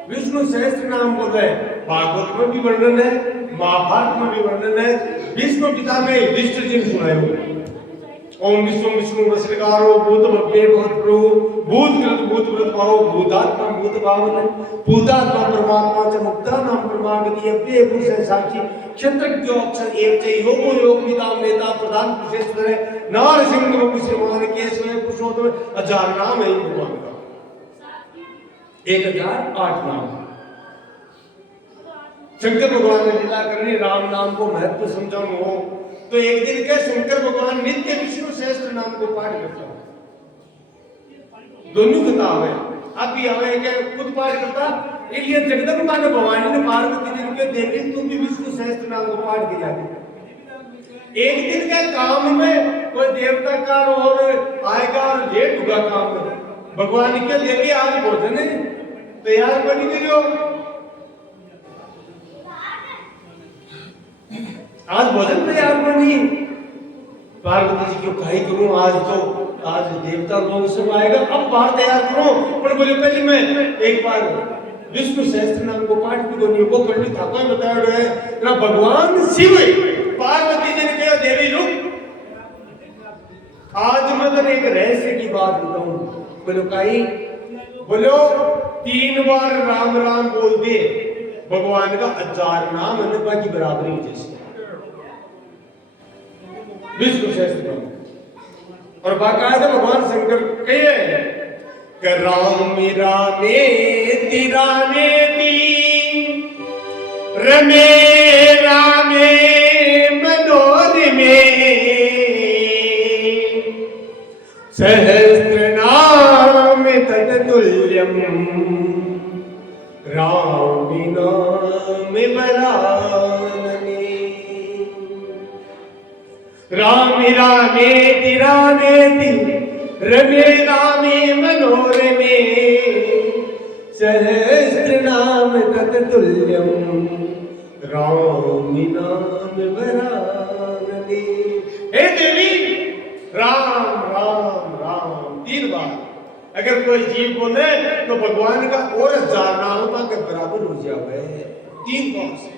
विष्णु सहस्त्र नाम बोल रहे हैं। भागवत में भी वर्णन है, महाभारत में भी वर्णन है। विष्णु पिता में युधिष्ठिर जी ने सुनाए हुए ओम विष्णु वसनकारो भूत भव्ये भवत प्रभु भूतकृत भूतव्रत भाव भूतात्मा भूत भावन भूतात्मा परमात्मा च मुक्ता नाम परमागति अव्यय पुरुष साक्षी क्षत्रज्ञ अक्षर एव च योगो योग विदाम नेता प्रधान पुरुषेश्वर है नार सिंह पुरुषमान केशव पुरुषोत्तम हजार नाम है भगवान का 1008 नाम। शंकर भगवान ने लीला करनी राम नाम को महत्व समझाना हो तो एक दिन के शंकर भगवान नित्य विष्णु सहस्त्र नाम को पाठ करता है। दोनों किताब है, अब भी हमें क्या खुद पाठ करता। इसलिए जगदम्बा ने भवानी ने पार्वती जी के देवी तुम भी विष्णु सहस्त्र नाम को पाठ किया। एक दिन के काम में कोई देवता का और आएगा और लेट होगा काम में, भगवान के देवी आज भोजन है तैयार बनी करियो, आज भोजन तैयार बनी। पार्वती जी क्यों खाई करूं आज तो आज देवता लोग सब आएगा, अब बाहर तैयार करो। पर बोले पहले मैं एक बार विष्णु सहस्त्र नाम को पाठ भी करनी वो पंडित ठाकुर बताया है ना। भगवान शिव पार्वती जी ने कहा देवी लोग आज मतलब एक रहस्य की बात बताऊं। बोलो काई, बोलो 3 बार राम राम बोल दे भगवान का 1000 नाम अन्नपा की बराबरी जैसे विष्णु सहस्त्र नाम। और बाकायदा भगवान शंकर कहे कि राम रामेति रामेति रमे रामे मनोरमे सहस्रनाम तत्तुल्यम रामि नाम वरानने। राम रामेति रामेति रमे रामे मनोरमे सहस्रनाम तत्तुल्यम रामि नाम वरानने। हे देवी राम राम राम 3 बार अगर कोई जीव बोले तो भगवान का और 1000 नाम के बराबर हो जावे 3 बार से,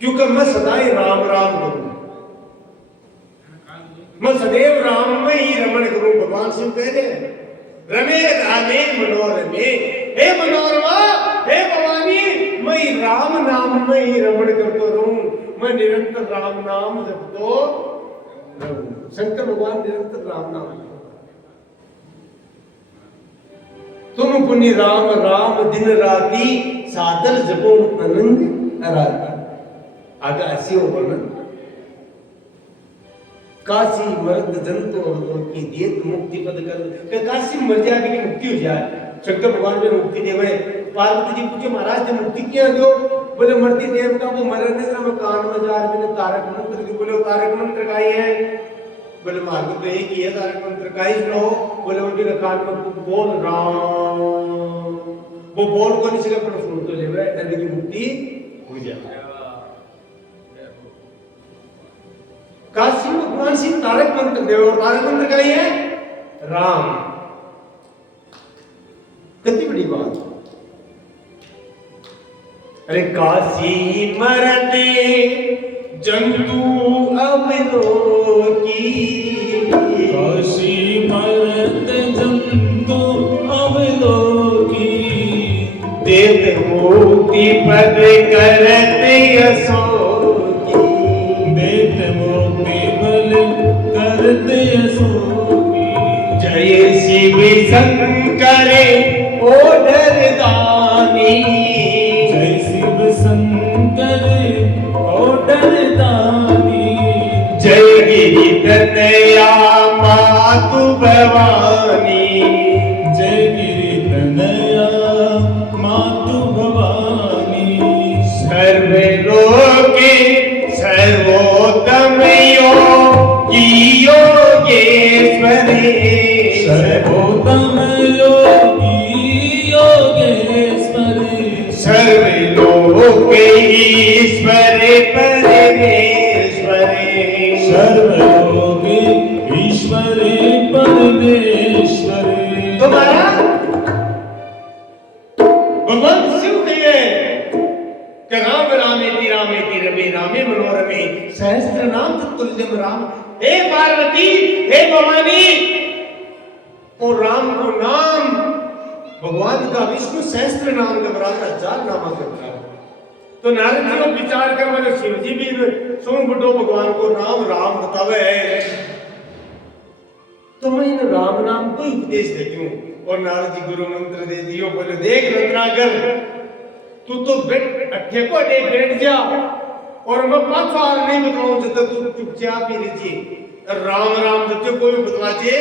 क्योंकि मैं सदा ही राम राम करूं, मैं सदैव राम में ही रमण करूं। भगवान शिव कह रहे रमे रामे मनोरमे, हे मनोरमा हे भवानी मैं राम नाम में ही रमण करता रहूं, मैं निरंतर राम नाम जपतो रहूं। शंकर भगवान निरंतर राम नाम, तुम पुण्य राम राम दिन राती सादर जपो आनंद आराधना। आगे ऐसी हो वर्णन काशी मर्द जंतु और की देत मुक्ति पद कर काशी मर जाए की मुक्ति हो जाए। शंकर भगवान ने मुक्ति देवे। पार्वती जी पूछे महाराज जब मुक्ति क्या दो? बोले मरती देव का वो मरने का मैं कान में जा मैंने तारक मंत्र की। बोले तारक मंत्र का ही है। बोले मार्ग तो एक ही है तारक मंत्र का ही सुनो। बोले उनके कान में बोल राम, वो बोल को नहीं सके पर सुन तो लेवे डर की मुक्ति हो जाए। काशी में भगवान सिंह तारक मंत्र देव और तारक मंत्र का ही है राम। कितनी बड़ी बात। अरे काशी मरते जंतु अवलोकी, काशी मरत जंतु अवलोकी, देव मुक्ति पद करते असोकी, देत मुक्ति बल करते असोकी। जय शिव शंकर ओढ़र दानी, जय शिव शंकर ओढ़र दानी, जय गिरि तनया मातु भवानी, जय गिरि तनया मातु भवानी। सर्वलोके सर्वोत्तम योगी योगेश्वरी, सर्वोत्तम योगी योगेश्वरी, सर्वलोके ईश्वर परमेश्वरी, सर्वलोके ईश्वरे परमेश्वरे। तुम्हारा भगवान शिव कहे कि राम रामेति रामेति रमे रामे मनोरमे सहस्त्र नाम तत्तुल्यम राम। हे पार्वती हे भवानी, और राम को नाम भगवान का विष्णु सहस्त्र नाम के बराबर 1000 नाम के बराबर। तो नारद जी को विचार कर मैंने शिव जी भी सुन बटो भगवान को राम राम बतावे है, तो मैं इन राम नाम को उपदेश देती हूँ। और नारद जी गुरु मंत्र दे दियो। बोले देख रत्नाकर तू तो अट्ठे को अटे बैठ जा और मैं 5 साल नहीं बताऊं जब तक तू चुपचाप ही रही। राम राम सत्य कोई बतवाचे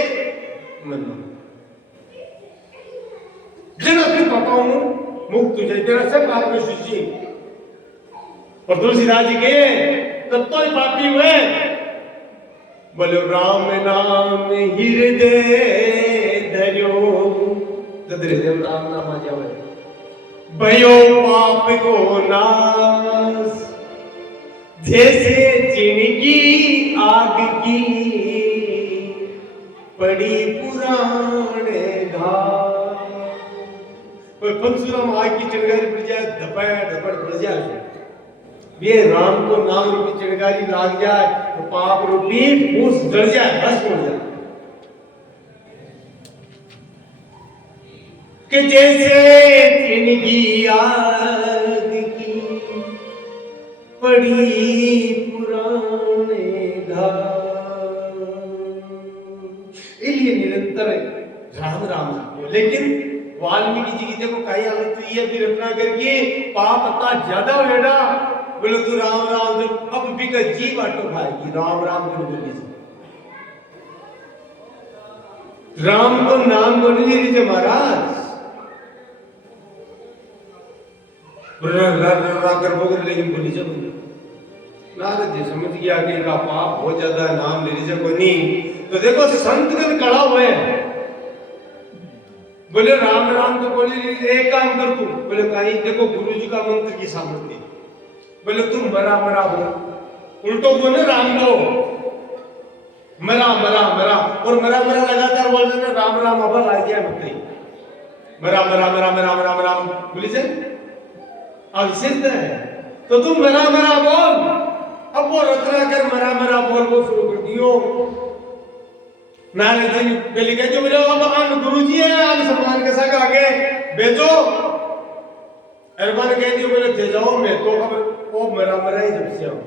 मन जना तू बताऊं मुक्त तुझे तेरा सब बात में शुचि। और तुलसीदास जी के तब तो ही पापी हुए। बोलो राम नाम हृदय धर्यो, जब हृदय में राम नाम आ जावे भयो पाप को नाश, जैसे जिंदगी आग की पड़ी पुराने घाट। कोई परशुराम आग की चिंगारी पड़ जाए, धपड़ पड़ जाए, ये राम को नाम रूपी चिंगारी लाग जाए तो पाप रूपी फूस जल जाए, भस्म हो जाए। कि जैसे जिंदगी आग की पड़ी पुराने घाट, इसलिए निरंतर राम राम जपो। लेकिन वाल्मीकि जी की देखो कई हालत हुई है, फिर अपना करके पाप इतना ज्यादा बेटा बोले तू राम राम जब अब भी का जीव आटो खाएगी, राम राम कर बोली, राम को नाम बोल लीजिए महाराज, कर बोल, लेकिन बोली जब नारद जी समझ गया कि इनका पाप बहुत ज्यादा है, नाम ले लीजिए कोई नहीं। तो देखो संत गण खड़ा हुए हैं, बोले राम राम तो बोले एक काम कर तू, बोले कहीं देखो गुरु जी का मंत्र की सामर्थ्य, बोले तुम मरा मरा बोलो, उल्टो बोले राम को मरा मरा मरा, और मरा मरा लगातार बोल रहे राम राम अब आ गया मतलब मरा मरा मरा मरा मरा मरा बोली से अवशिष्ट है। तो तुम मरा मरा बोल, अब वो रत्नाकर मरा मरा बोल वो शुरू कर दियो। नारद जी पहले कह जो बोले अब आन गुरुजी है, आन सम्मान के साथ आगे भेजो, अरबान कह दियो बोले थे जाओ, मैं तो अब वो मरा मरा ही जब से आऊं,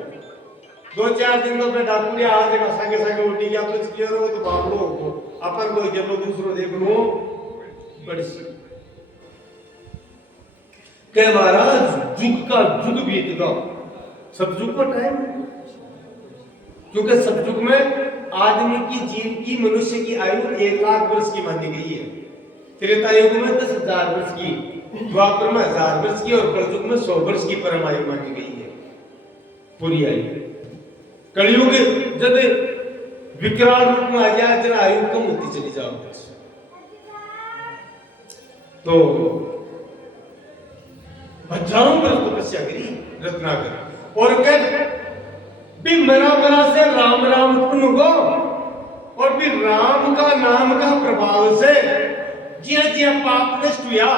2-4 दिन तो मैं डाकू ने आज का संगे संगे उठी गया तो इसकी और तो बाबलो को अपन कोई जब दूसरो देख लो बड़ी के महाराज जुग का जुग बीत गया, सब जुग का टाइम, क्योंकि सब जुग में आदमी की जीव की मनुष्य की आयु 1 लाख वर्ष की मानी गई है, त्रेता युग में 10,000 वर्ष की, द्वापर में 1000 वर्ष की, और कलयुग में 100 वर्ष की परम आयु मानी गई है पूरी आयु। कलयुग जब विकराल रूप में आ जाए जरा आयु कम होती चली जाओ, तो हजारों वर्ष तपस्या करी रत्नाकर, और कह भी मरा मरा से राम राम उत्पन्न होगा, और फिर राम का नाम का प्रभाव से जिया जिया पाप नष्ट हुआ,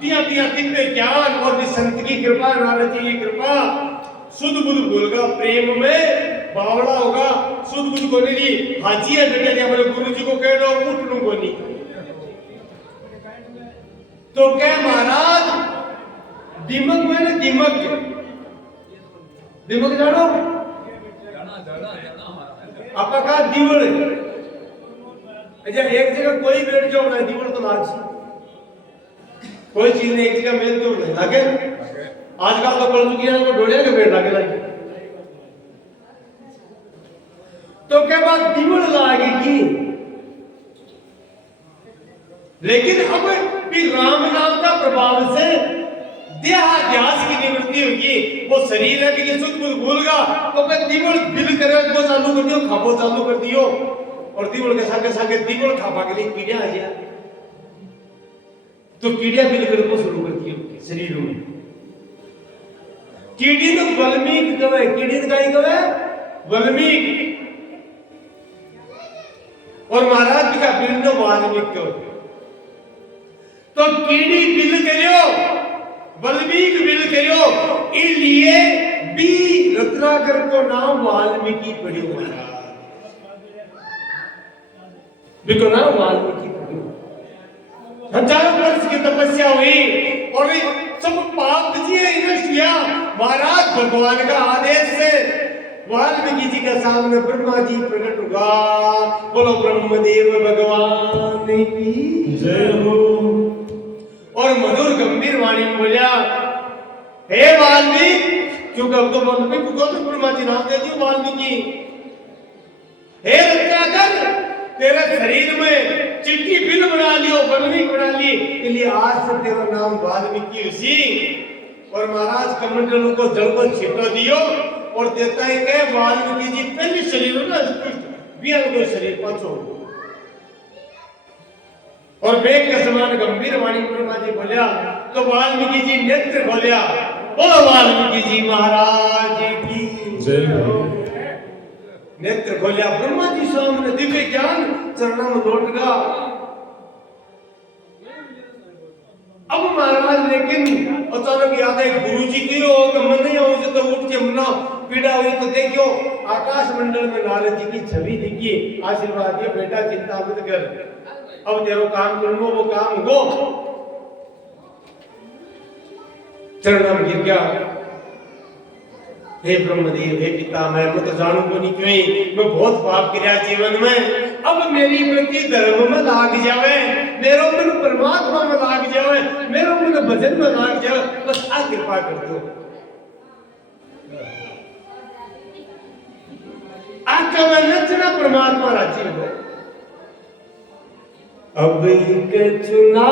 दिया दिया दिव्य ज्ञान और भी संत की कृपा, नारद जी की कृपा, शुद्ध बुद्ध बोलगा, प्रेम में बावड़ा होगा, शुद्ध बुद्ध को नहीं हाजी है बेटा जी, हमारे गुरु जी को कह दो उठनू को नहीं, तो क्या महाराज दिमक में ना दिमक जानो आपका कहा दीवड़, अच्छा एक जगह कोई बैठ जाओ ना दीवड़ तो लाग, कोई चीज नहीं एक जगह मेल तो नहीं लागे, आजकल तो कल चुकी है वो ढोड़िया के बैठ लागे लागे, तो क्या बात दीवड़ लागेगी, लेकिन अब भी राम नाम का प्रभाव से देहाध्यास की निवृत्ति होगी, वो शरीर है कि शुद्ध बुद्ध भूलगा, तो मैं दीवड़ बिल करे वो चालू कर दियो, खापो चालू कर दियो, और दीवड़ के सागे दीवड़ खापा के लिए कीड़े आ जाए, तो कीड़िया बिल करे वो शुरू कर दियो शरीर में, कीड़ी तो वाल्मीकि कवे, कीड़ी तो कहीं कवे वाल्मीकि, और महाराज जी का बिल तो वाल्मीकि क्यों, तो कीड़ी बिल करियो वाल्मीकि बिल करियो, इसलिए भी रत्नाकर को नाम वाल्मीकि पढ़ियो महाराज, बिको नाम वाल्मीकि पढ़ियो, हजारों वर्ष की तपस्या हुई और सब पाप जी नष्ट हुआ, महाराज भगवान का आदेश से वाल्मीकि जी के सामने ब्रह्मा जी प्रकट हुआ, बोलो ब्रह्मदेव भगवान की जय हो, और मधुर गंभीर वाणी में बोला, हे वाल्मीकि, क्योंकि अब तो वाल्मीकि को तो ब्रह्मा जी नाम दे दियो वाल्मीकि, हे रत्नाकर तेरे शरीर में चिट्ठी बिल बना लियो, वाल्मीकि बना ली, इसलिए आज से तेरा नाम वाल्मीकि उसी, और महाराज कमंडलों को जल को छिपा दियो, और देता है कि वाल्मीकि जी पहले शरीर ना बिया को शरीर पाछो, और वेग के समान गंभीर वाणी ब्रह्मा जी बोलिया, तो वाल्मीकि जी नेत्र खोलिया, बोलो वाल्मीकि जी महाराज की जय हो, नेत्र खोलिया ब्रह्मा जी सामने दिव्य ज्ञान चरणों में लौट गया। अब महाराज लेकिन अचानक याद है गुरु जी की हो मन नहीं हो तो उठ के मना पीड़ा हुई तो देखियो आकाश मंडल में नारद जी की छवि दिखी, आशीर्वाद दिया बेटा चिंता मत कर, अब तेरो काम करूंगा वो काम हो। चरणों में गिर गया, हे ब्रह्मदेव हे पिता मैं तो जानू को नहीं क्यों मैं बहुत पाप किया जीवन में, अब मेरी प्रति धर्म में लाग जावे, मेरो मन परमात्मा में लाग जावे, मेरो मन भजन में लाग जावे, बस आ कृपा कर दो। आका में नचना परमात्मा राजी हो। अब के चुना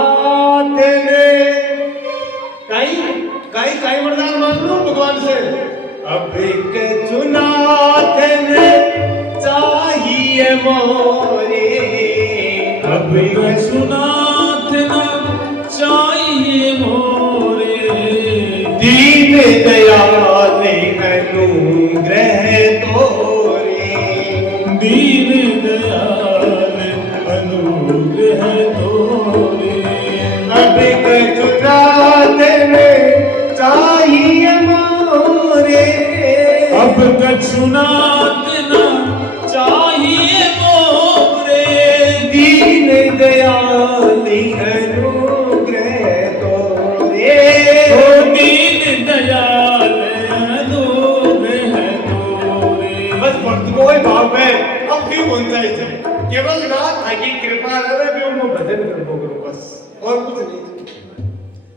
तेने काई वरदान मांग लो भगवान से। अब के चुना तेने चाहिए मोरे, अब के चुना तेने चाहिए मोरे, दीन दयाल अनुग्रह तोरे, दीन दयाल अनुग्रह तोरे। अब के चुना तेने चाहिए मोरे, अब कछुना देना चाहिए मोरे, दीन दयाल अनुग्रह तोरे, ओ दीन दयाल अनुग्रह तोरे। बस भक्त को ही भाव है। अब क्यों बनता है केवल नाथ आगे कृपा रहे मैं भजन करो बस और कुछ नहीं।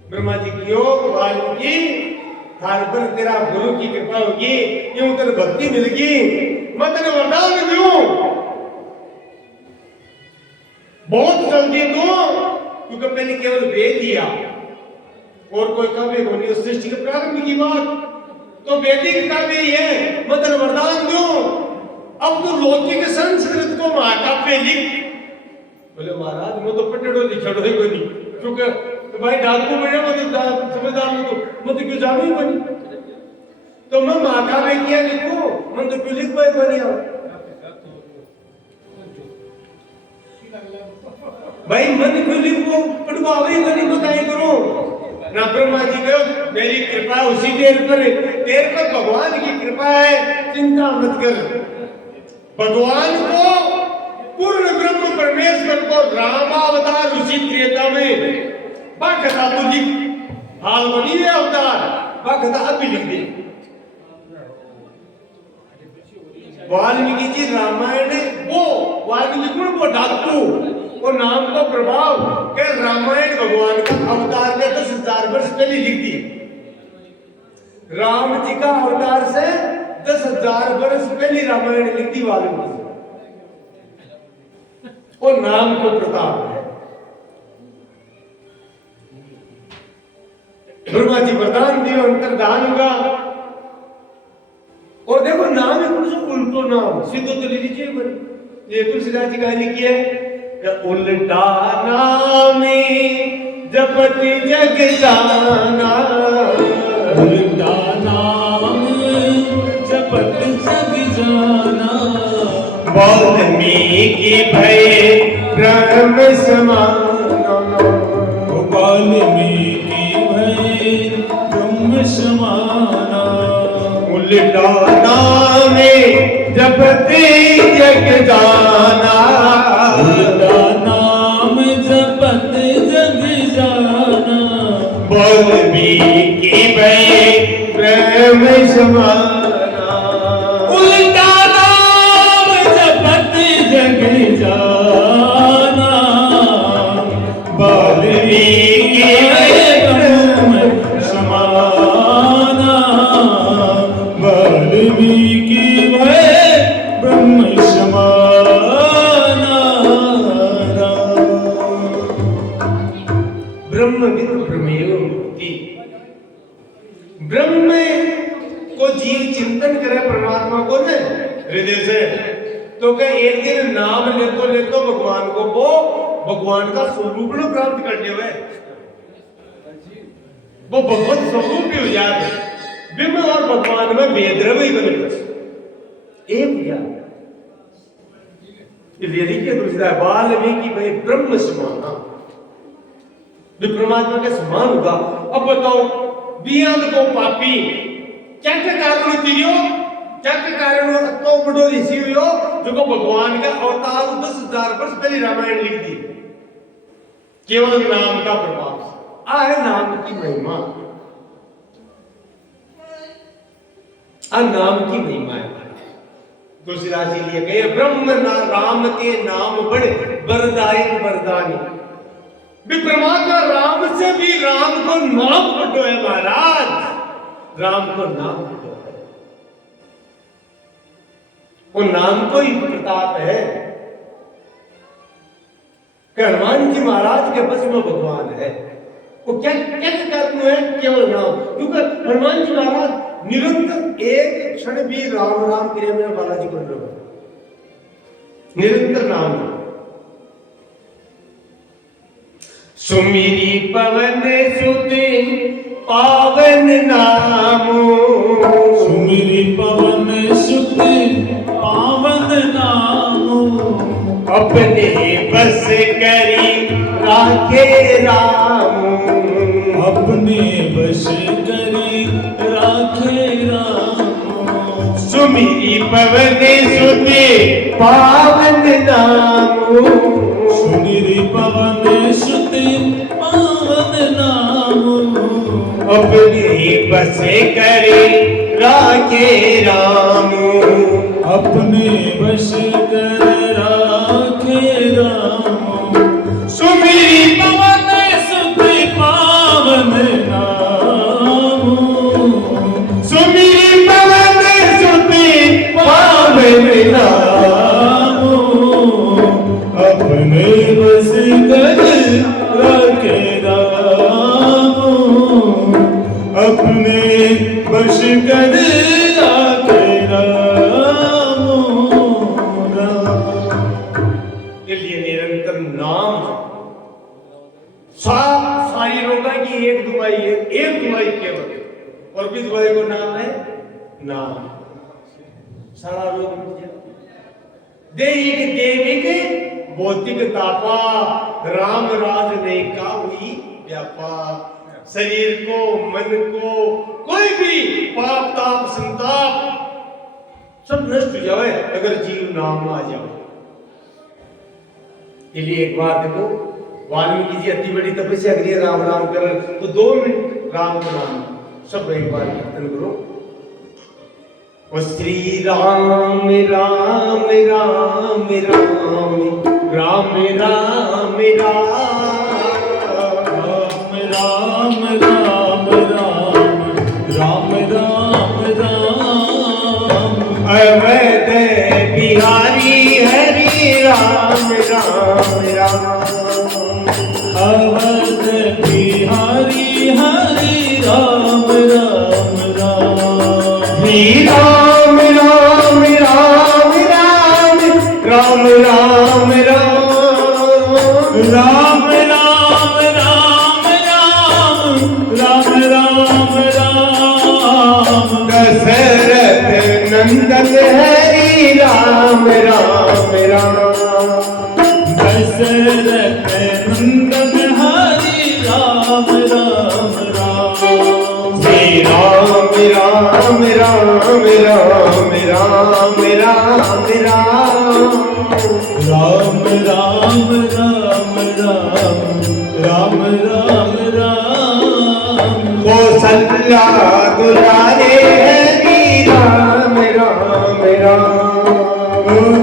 ब्रह्मा जी की योग वाल्मीकि थार पर तेरा गुरु की कृपा होगी, यूं तेरे भक्ति मिलेगी, मैं तेरे वरदान दूं बहुत जल्दी दूं, क्योंकि पहले केवल वेद दिया और कोई काव्य को नहीं, सृष्टि के प्रारंभ की बात तो वैदिक काव्य ही है, मैं तेरे वरदान दूं। अब तो लौकिक संस्कृत को महाकाव्य लिख। बोले महाराज मैं तो पटेड़ो लिखड़ो ही बनी, क्योंकि तो भाई डाकू बने मतलब समझदार में तो मैं तो क्यों जानू ही बनी, तो मैं महाकाव्य किया लिखूं, मैं तो क्यों लिख पाए बनी। भाई मन क्यों लिखूं पढ़वावे ही बनी, बताए करूं ना। ब्रह्मा जी को मेरी कृपा उसी देर पर भगवान की कृपा है, चिंता मत कर। भगवान को पूर्ण ब्रह्म परमेश्वर को रामावतार ऋषि त्रेता में बाकथा तो लिख, हाल बनी है अवतार बाकथा अभी लिख दे। वाल्मीकि जी रामायण वो वाल्मीकि गुण को डाकू वो नाम का प्रभाव के रामायण भगवान का अवतार के 10,000 वर्ष पहले लिख दी। राम जी का अवतार से 10,000 वर्ष पहले रामायण लिख दी वाल्मीकि, वो नाम को प्रताप है। ब्रह्मा जी वरदान दियो अंतर्धान होगा। और देखो नाम है कुछ उल्टो नाम सीधो तो ले लीजिए, ये तुलसीदास जी कहानी की है कि उल्टा नाम जपत जग जाना, उल्टा नाम जपत जग जाना, वाल्मीकि भय ब्रह्म समाना, वाल्मीकि भय ब्रह्म समाना, उल्टा नाम जपत जग जाना, उल्टा नाम जपत जग जाना, वाल्मीकि भय ब्रह्म समाना, उल्टा नाम जपत जग जाना, वाल्मीकि भय ब्रह्म समाना, वाल्मीकि भय ब्रह्म समाना। ब्रह्म विद ब्रह्मेव मुक्ति। ब्रह्म को जीव चिंतन करे परमात्मा को न हृदय से, तो क्या एक दिन नाम लेतो भगवान को वो भगवान का स्वरूप प्राप्त कर ले, वो भगवत स्वरूप भी हो जाए। ब्रह्म और भगवान में भेद रहे एक भैया इसलिए देखिए तुलसीदास वाल्मीकि भाई ब्रह्म समाना, जो परमात्मा के समान होगा। अब बताओ बियांद को पापी क्या कारण तिरियो, क्या कारण तो बड़ो ऋषि हुयो जो को भगवान का अवतार 10,000 वर्ष पहले रामायण लिख दी, केवल नाम का प्रभाव से। आ है नाम की महिमा, आ नाम की महिमा है। तुलसीदास जी लिए कहे ब्रह्म राम के नाम बड़े वरदायक वरदानी। परमात्मा राम से भी राम को नाम बटो है महाराज, राम को नाम बटो है, वो नाम को ही प्रताप है। हनुमान जी महाराज के बस में भगवान है, वो क्या क्या कारण है, केवल नाम। क्योंकि हनुमान जी महाराज निरंतर एक क्षण भी राम राम क्रिया में बालाजी बन रहे, निरंतर नाम। सुमिरी पवन सुते पावन नामो, सुमिरी पवन सुते पावन नामो, अपने बस करी राखे रामो, अपने बस करी राखे रामो। सुमिरी पवन सुते पावन नामो, सुमिरी पवन सुते पावन नामो, अपने बस करे राखे रामो, अपने बस कर राखे रामो। सुमिरी पवन सुते पावन नामो, सुमिरी पवन सुते पावन नामो, अपने बस कर राखे रामो, अपने बस कर राखे रामो। इसलिए निरंतर नाम सारी रोगा की एक दुआई है, एक दुआई केवल, और किस दुआई को नाम है नाम, सारा रोग मिट जाए। देहिक देविक भौतिक तापा, राम राज ने का हुई व्यापा। शरीर को मन को कोई भी पाप ताप संताप सब नष्ट हो जाए अगर जीव नाम आ जाए। इसलिए एक बार देखो वाल्मीकि जी अति बड़ी तपस्या करिए, राम राम कर, तो 2 मिनट राम का नाम सब एक बार कीर्तन करो। और श्री राम राम राम राम राम राम राम राम राम राम राम राम, अवध बिहारी हरि राम राम राम, अवध बिहारी हरि राम राम राम, श्री राम राम राम राम राम राम राम राम राम राम राम राम राम, दशरथ नंदन हरि राम राम राम, दशरथ नंदन हरि राम राम राम, श्री राम राम राम राम राम राम राम राम राम राम राम राम राम, कौशल्या दुलारे हरि राम राम राम,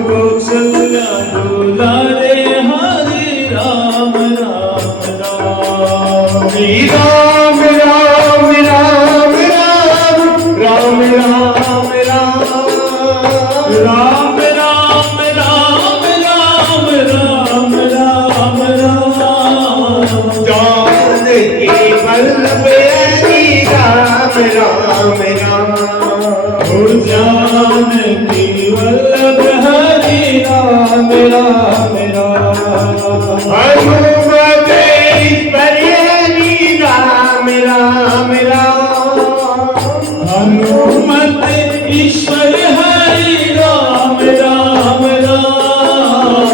कौशल्या दुलारे हरि राम राम राम, श्री राम राम राम राम राम राम राम राम राम राम राम राम राम राम, जानकी वल्लभ हरि राम राम राम, जानकी वल्लभ हरि राम राम राम, हनुमत ईश्वर हरि राम राम राम, हनुमत ईश्वर हरि राम राम राम,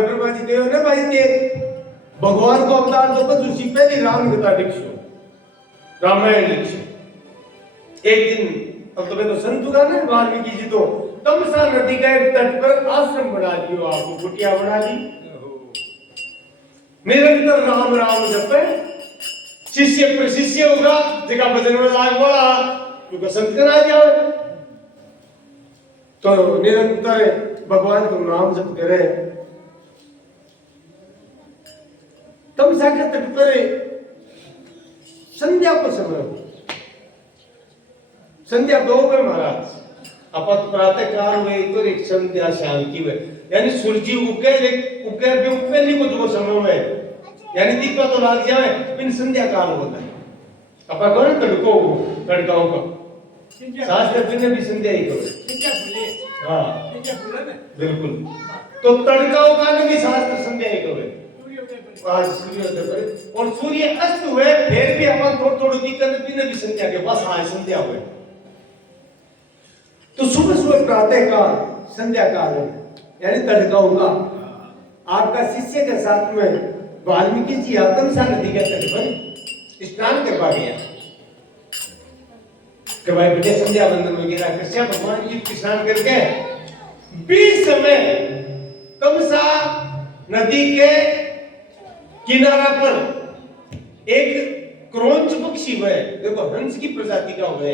भाई ब्रह्मा जी कहो ना भाई के भगवान को अवतार दो बस उसी पहले राम कथा लिखो, रामायण लिखो। एक दिन अब तो मैं तो संत का ना वाल्मीकि जी तो तमसा नदी के तट पर आश्रम बना दियो, आपको कुटिया बना दी, निरंतर राम राम जपे, शिष्य पर शिष्य होगा जगह भजन में लाग वाला क्योंकि संत करा जाओ तो निरंतर भगवान को नाम जप करे। तमसा के तट पर संध्या को समय, संध्या 2 में महाराज अपत प्रातः काल हुए तो एक संध्या शाम की हुए, यानी सूर्य उगे भी पहली को जो समय में यानी दीपा तो लाग जाए फिर संध्या काल होता है। अपा कौन तड़को तड़काओ का शास्त्र दिन भी संध्या ही करो। हाँ बिल्कुल, तो तड़काओ का भी शास्त्र संध्या ही करो। आज सूर्योदय पर और सूर्य अस्त हुए फिर भी अपन थोड़ी दिक्कत बिना भी संध्या के पास आए संध्या हुए तो सुबह सुबह प्रातः काल संध्या काल यानी तड़काओ का आपका शिष्य के साथ में वाल्मीकि जी तमसा नदी के तट पर स्नान करवा गया कि भाई बेटे संध्या वंदन वगैरह कृष्ण भगवान की स्नान करके 20 समय तमसा नदी के किनारा पर एक क्रोंच पक्षी हुए, देखो हंस की प्रजाति का हुए,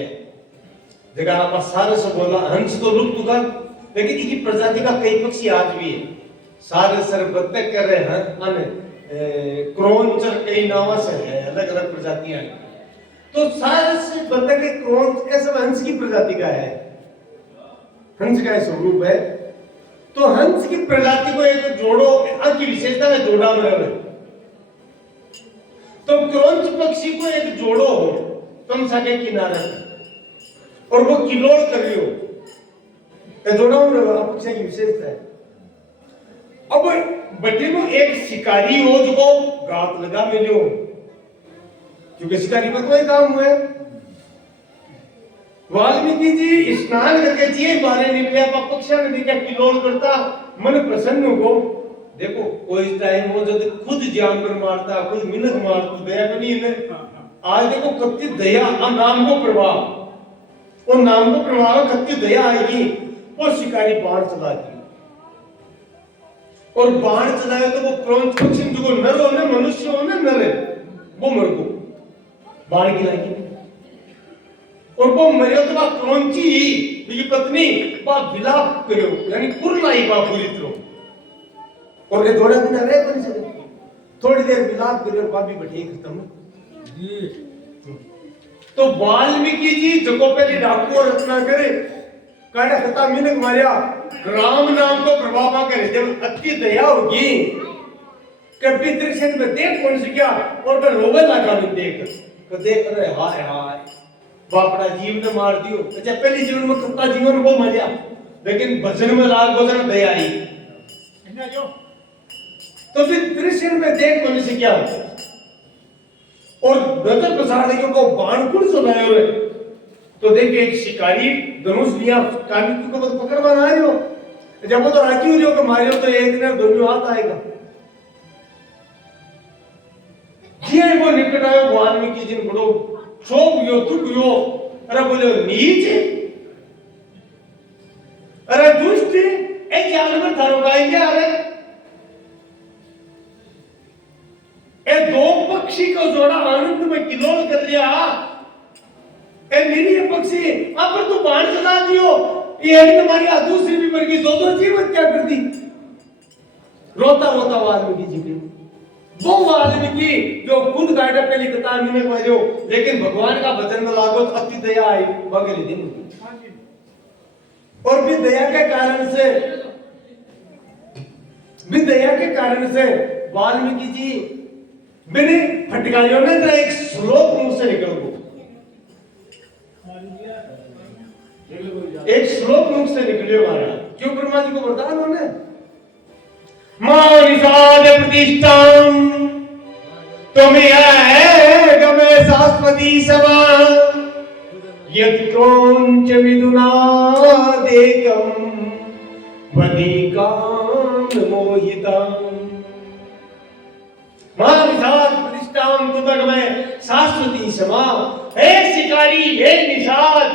जगह आप सारे से बोला हंस तो लुप्त हुआ लेकिन इसकी प्रजाति का कई पक्षी आज भी है। सारे सरबत्तक कर रहे हैं क्रोंच कई नामों से है, अलग अलग प्रजातियां हैं। तो सारे से बत्तक के क्रोंच ये सब हंस की प्रजाति का है, हंस का स्वरूप है। तो हंस की प्रजाति को एक जोड़ो की विशेषता है जोड़ा में रहे, तो क्रोंच पक्षी को एक जोड़ो हो तमसा के किनारे और वो किलोड़ कर रही हो जोड़ा में पक्षी की विशेषता है। अब बच्चे में एक शिकारी हो जो को गात लगा मिलो क्योंकि शिकारी पर कोई काम हुए। वाल्मीकि जी स्नान करके जी बारे निकले पक्षा नदी का किलोड़ करता मन प्रसन्न हो। देखो कोई टाइम हो जब खुद जानवर मारता खुद मिनक मारता दया बनी है। आज देखो कत्ती दया नाम को प्रभाव और नाम को प्रभाव कत्ती दया आएगी। वो शिकारी बाण चला दी और बाण चलाए तो वो क्रोंच पक्षी जो नर हो ना मनुष्य हो ना नर है वो मर को बाण गिराएगी और वो मरे तो वह क्रोंची ही पत्नी वह विलाप करो यानी कुरलाई वह पूरी तरह और ये थोड़ा दिन रहे बन सके थोड़ी देर विलाप करो वह भी बैठे खत्म। तो वाल्मीकि जी जगो पहले डाकू और रचना करे काटा खता मिनक मारिया राम नाम को प्रभाव करे जब अति दया होगी कभी दृश्य में देख कौन सी क्या और मैं रोवे लगा भी देख तो देख रहे हाय हाय बापड़ा जीव ने मार दियो। अच्छा पहले जीवन में खत्ता जीवन को मरिया लेकिन भजन में लाल भजन दया आई तो फिर दृश्य में देख कौन सी क्या और नजर प्रसाद को बाण कुल सुनाए हुए तो देखिए एक शिकारी धनुष लिया कामी को पकड़वाना आ रही हो जब वो तो राजी हो जो मारियो तो एक दिन दोनों हाथ आएगा। जी वो निकट आयो वाल्मीकि जी बड़ो शोक हुयो दुख हुयो अरे बोले नीच अरे दुष्ट ए जानवर थारो गाय क्या अरे ए दो पक्षी को जोड़ा आनंद में किलोल कर लिया ए मेरी ये पक्षी अब तू बाण चला दियो ये एक तुम्हारी दूसरी भी मर गई दो जीव हत्या कर दी। रोता रोता वाल्मीकि जी के वो वाल्मीकि जो खुद गाड़ा पहली कथा मिनक मारियो लेकिन भगवान का भजन में लागो तो अति दया आई बगले दिन और भी दया के कारण से वाल्मीकि जी बिना फटकारियों ने तो एक श्लोक मुंह से निकल गो एक श्लोक मुख से निकले महाराज क्यों ब्रह्मा जी को वरदान होने मानिषाद प्रतिष्ठाम तुम्हें गमे शाश्वती सभा यत् क्रोंच विदुना देकम वधिकाम मोहितम मां विधात प्रतिष्ठाम तुदगमय शाश्वती समा। हे शिकारी, हे निषाद,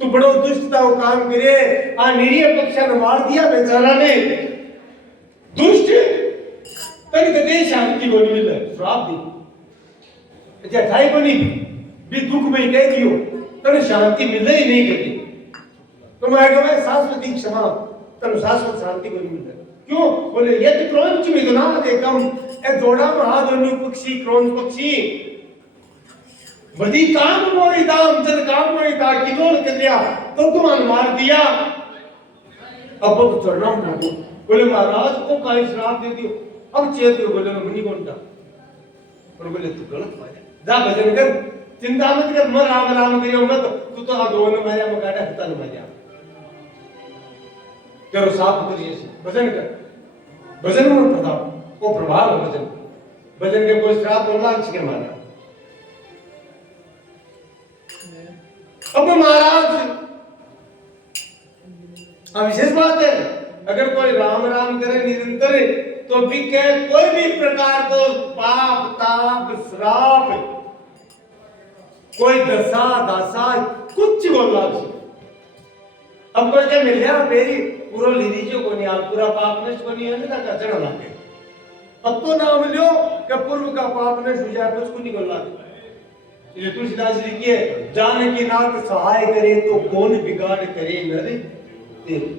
तू बड़ो दुष्टता को काम करे, आ निरीह पक्षा ने मार दिया बेचारा ने। दुष्ट तन कदे शांति को नहीं मिले, श्राप दी अच्छा ठाई को नहीं भी दुख में कह दियो तन शांति मिले ही नहीं कभी। तो मैं शाश्वती क्षमा, तन शाश्वत शांति को नहीं मिले। क्यों बोले ये तो क्रौंच में तो ना देखम ए जोड़ा में हाथ दोनों पक्षी क्रौंच पक्षी बड़ी काम मोरी दाम जब काम मोरी था कितोड़ कर दिया तो तुम्हारे मार दिया। अब तो चढ़ना पड़ो बोले महाराज को काई श्राप दे दियो। अब चेत हो बोले मुनि कौन था और बोले तू गलत मारे जा भजन कर, चिंता मत कर, मैं राम राम करियो मत, तू तो दोनों मारे मकाड़ा हता न मारे तेरो साफ करिए भजन कर। भजन में प्रताप वो प्रभाव है भजन, भजन के कोई श्राप और लांच के मारा। अब महाराज अब विशेष बात है, अगर कोई राम राम करे निरंतर तो भी के कोई भी प्रकार को पाप ताप श्राप कोई दशा दासा कुछ बोलना। अब कोई क्या मिल गया मेरी पूरा लीजिए को नहीं, आप पूरा पाप नष्ट को नहीं है ना का चढ़ा लागे। अब तो नाम लियो कि पूर्व का पाप नष्ट हो जाए, कुछ को नहीं बोलना। ये तुलसीदास जी लिखिए, जानकी नाथ सहाय करे तो कौन बिगाड़ करे नर तेरे।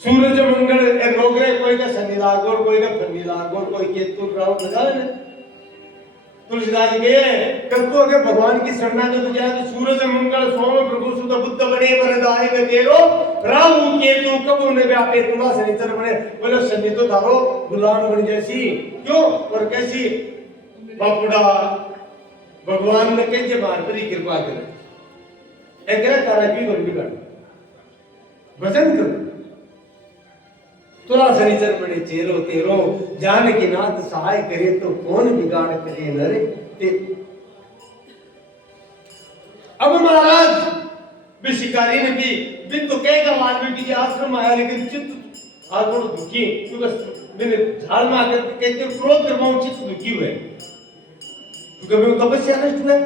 सूरज मंगल ए नौकरे कोई का शनि लागोर, कोई का फनी लागोर, कोई केतु राहु लगावे ना। तुलसीदास जी कतो के भगवान की शरणागत तो जाए तो सूरज मंगल सोम प्रभु सुत बुद्ध बने वरदाय के तेरो राहु केतु कबू ने व्यापे तुला शनिचर बने। बोलो शनि तो धारो गुलाम बन जैसी क्यों और कैसी बापुड़ा भगवान ने कैसे मार पर ही कृपा करे एक तारा की बन बिगड़ भजन कर तुला शनिचर बने चेरो तेरो जानकी नाथ सहाय करे तो कौन बिगाड़ करे नरे ते। अब महाराज भी शिकारी ने भी तो कहेगा वाल्मीकि आश्रम आया लेकिन चित्त आज बड़ो दुखी क्योंकि मैंने झाड़ में आकर कहते क्रोध करवाऊं चित्त दुखी हुए क्योंकि वो तपस्या नष्ट हुआ।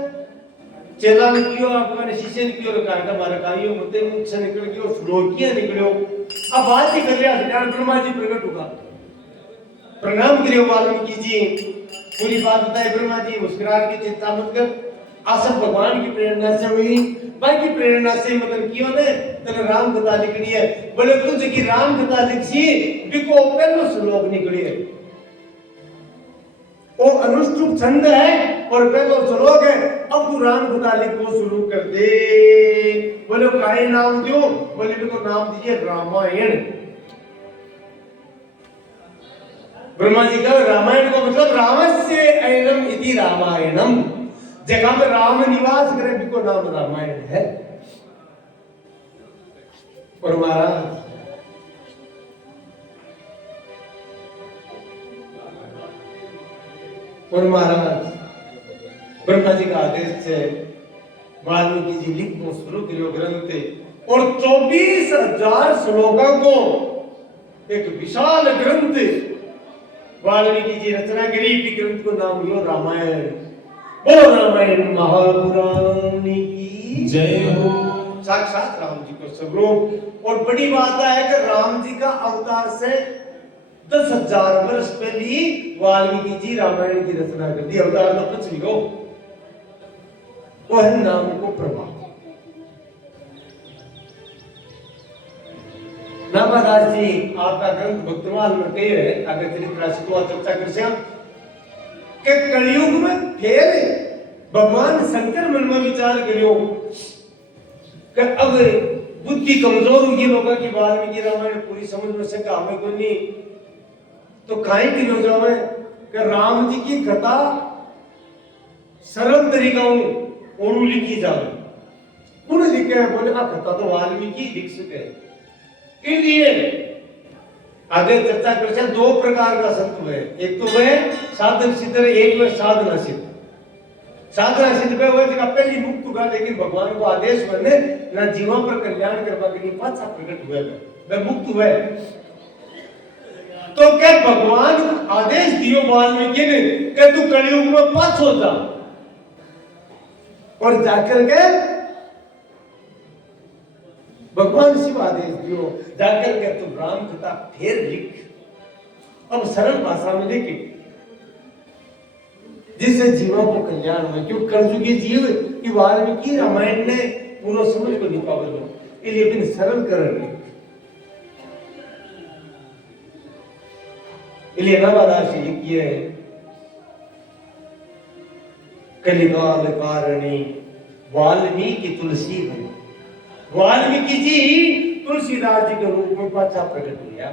चेला ने कियो आपने शिष्य ने कियो कांटा मारा कायो मते मुख से निकल गयो श्लोकियां निकलियो। अब बात ही कर लिया ज्ञान ब्रह्मा जी प्रकट होगा, प्रणाम करियो वाल्मीकि जी, पूरी बात बताए ब्रह्मा जी मुस्कुरा के चिंता मत कर, आसब भगवान की प्रेरणा से हुई, बाकी प्रेरणा से मतलब कियो ने तने राम कथा लिखनी है। बोले तुझ की राम कथा लिखी बिको पहलो श्लोक निकली है, वो अनुष्टुप छंद है और पहलो श्लोक है। अब तू राम कथा लिखो शुरू कर दे। बोले काहे नाम दो, बोले बिको नाम दीजिए रामायण। ब्रह्मा जी का रामायण को मतलब रामस्य ऐनम इति रामायणम, जगह में राम निवास करे बिको नाम रामायण है। और महाराज ब्रह्मा जी का आदेश से वाल्मीकि जी लिखना शुरू करो ग्रंथ और 24,000 श्लोकों को एक विशाल ग्रंथ वाल्मीकि जी रचना करी। ग्रंथ को नाम लो रामायण। बोलो रामायण महापुराण की जय हो। साक्षात राम जी को स्वरूप। और बड़ी बात है कि राम जी का अवतार से 10,000 वर्ष पहले वाल्मीकि जी रामायण की रचना कर दी। अवतार तो कुछ नहीं हो, वो है नाम को प्रभाव। नामादास जी आपका ग्रंथ भक्तमाल में कहे है, अगर चरित्र राशि को चर्चा कर से कि कलयुग में फिर भगवान शंकर मन में विचार करियो कि अब बुद्धि कमजोर होगी लोगों की वाल्मीकि रामायण पूरी समझ में सका हमें को नहीं तो काहे की हो जावे कि राम जी की कथा सरल तरीकाओं और लिखी जावे। कौन लिखे है बोले कथा तो वाल्मीकि लिख सके। इसलिए आगे चर्चा कर दो प्रकार का संत हुए, एक तो वह साधन सिद्ध, एक वह साधना सिद्ध। साधना सिद्ध पे हुए जगह पहली मुक्त हुआ, लेकिन भगवान को आदेश बने ना जीवों पर कल्याण करवा के लिए पांच प्रकट हुए। मैं मुक्त हुए। तो क्या भगवान आदेश दियो वाल्मीकि ने कि तू कलयुग में पास हो जा और जाकर के भगवान शिव आदेश दियो जाकर के तू राम कथा फिर लिख, अब सरल भाषा में लिख, जिससे जीवों को कल्याण हो। क्यों कलयुगी जीव की वाल्मीकि रामायण ने पूरा समझ को नहीं पावे, इसलिए बिन सरल कर इसलिए नवादासी लिखिए कलिकाल कारणी वाल्मीकि तुलसी। वाल्मीकि जी तुलसीदास जी के रूप में पाचा प्रकट हुआ।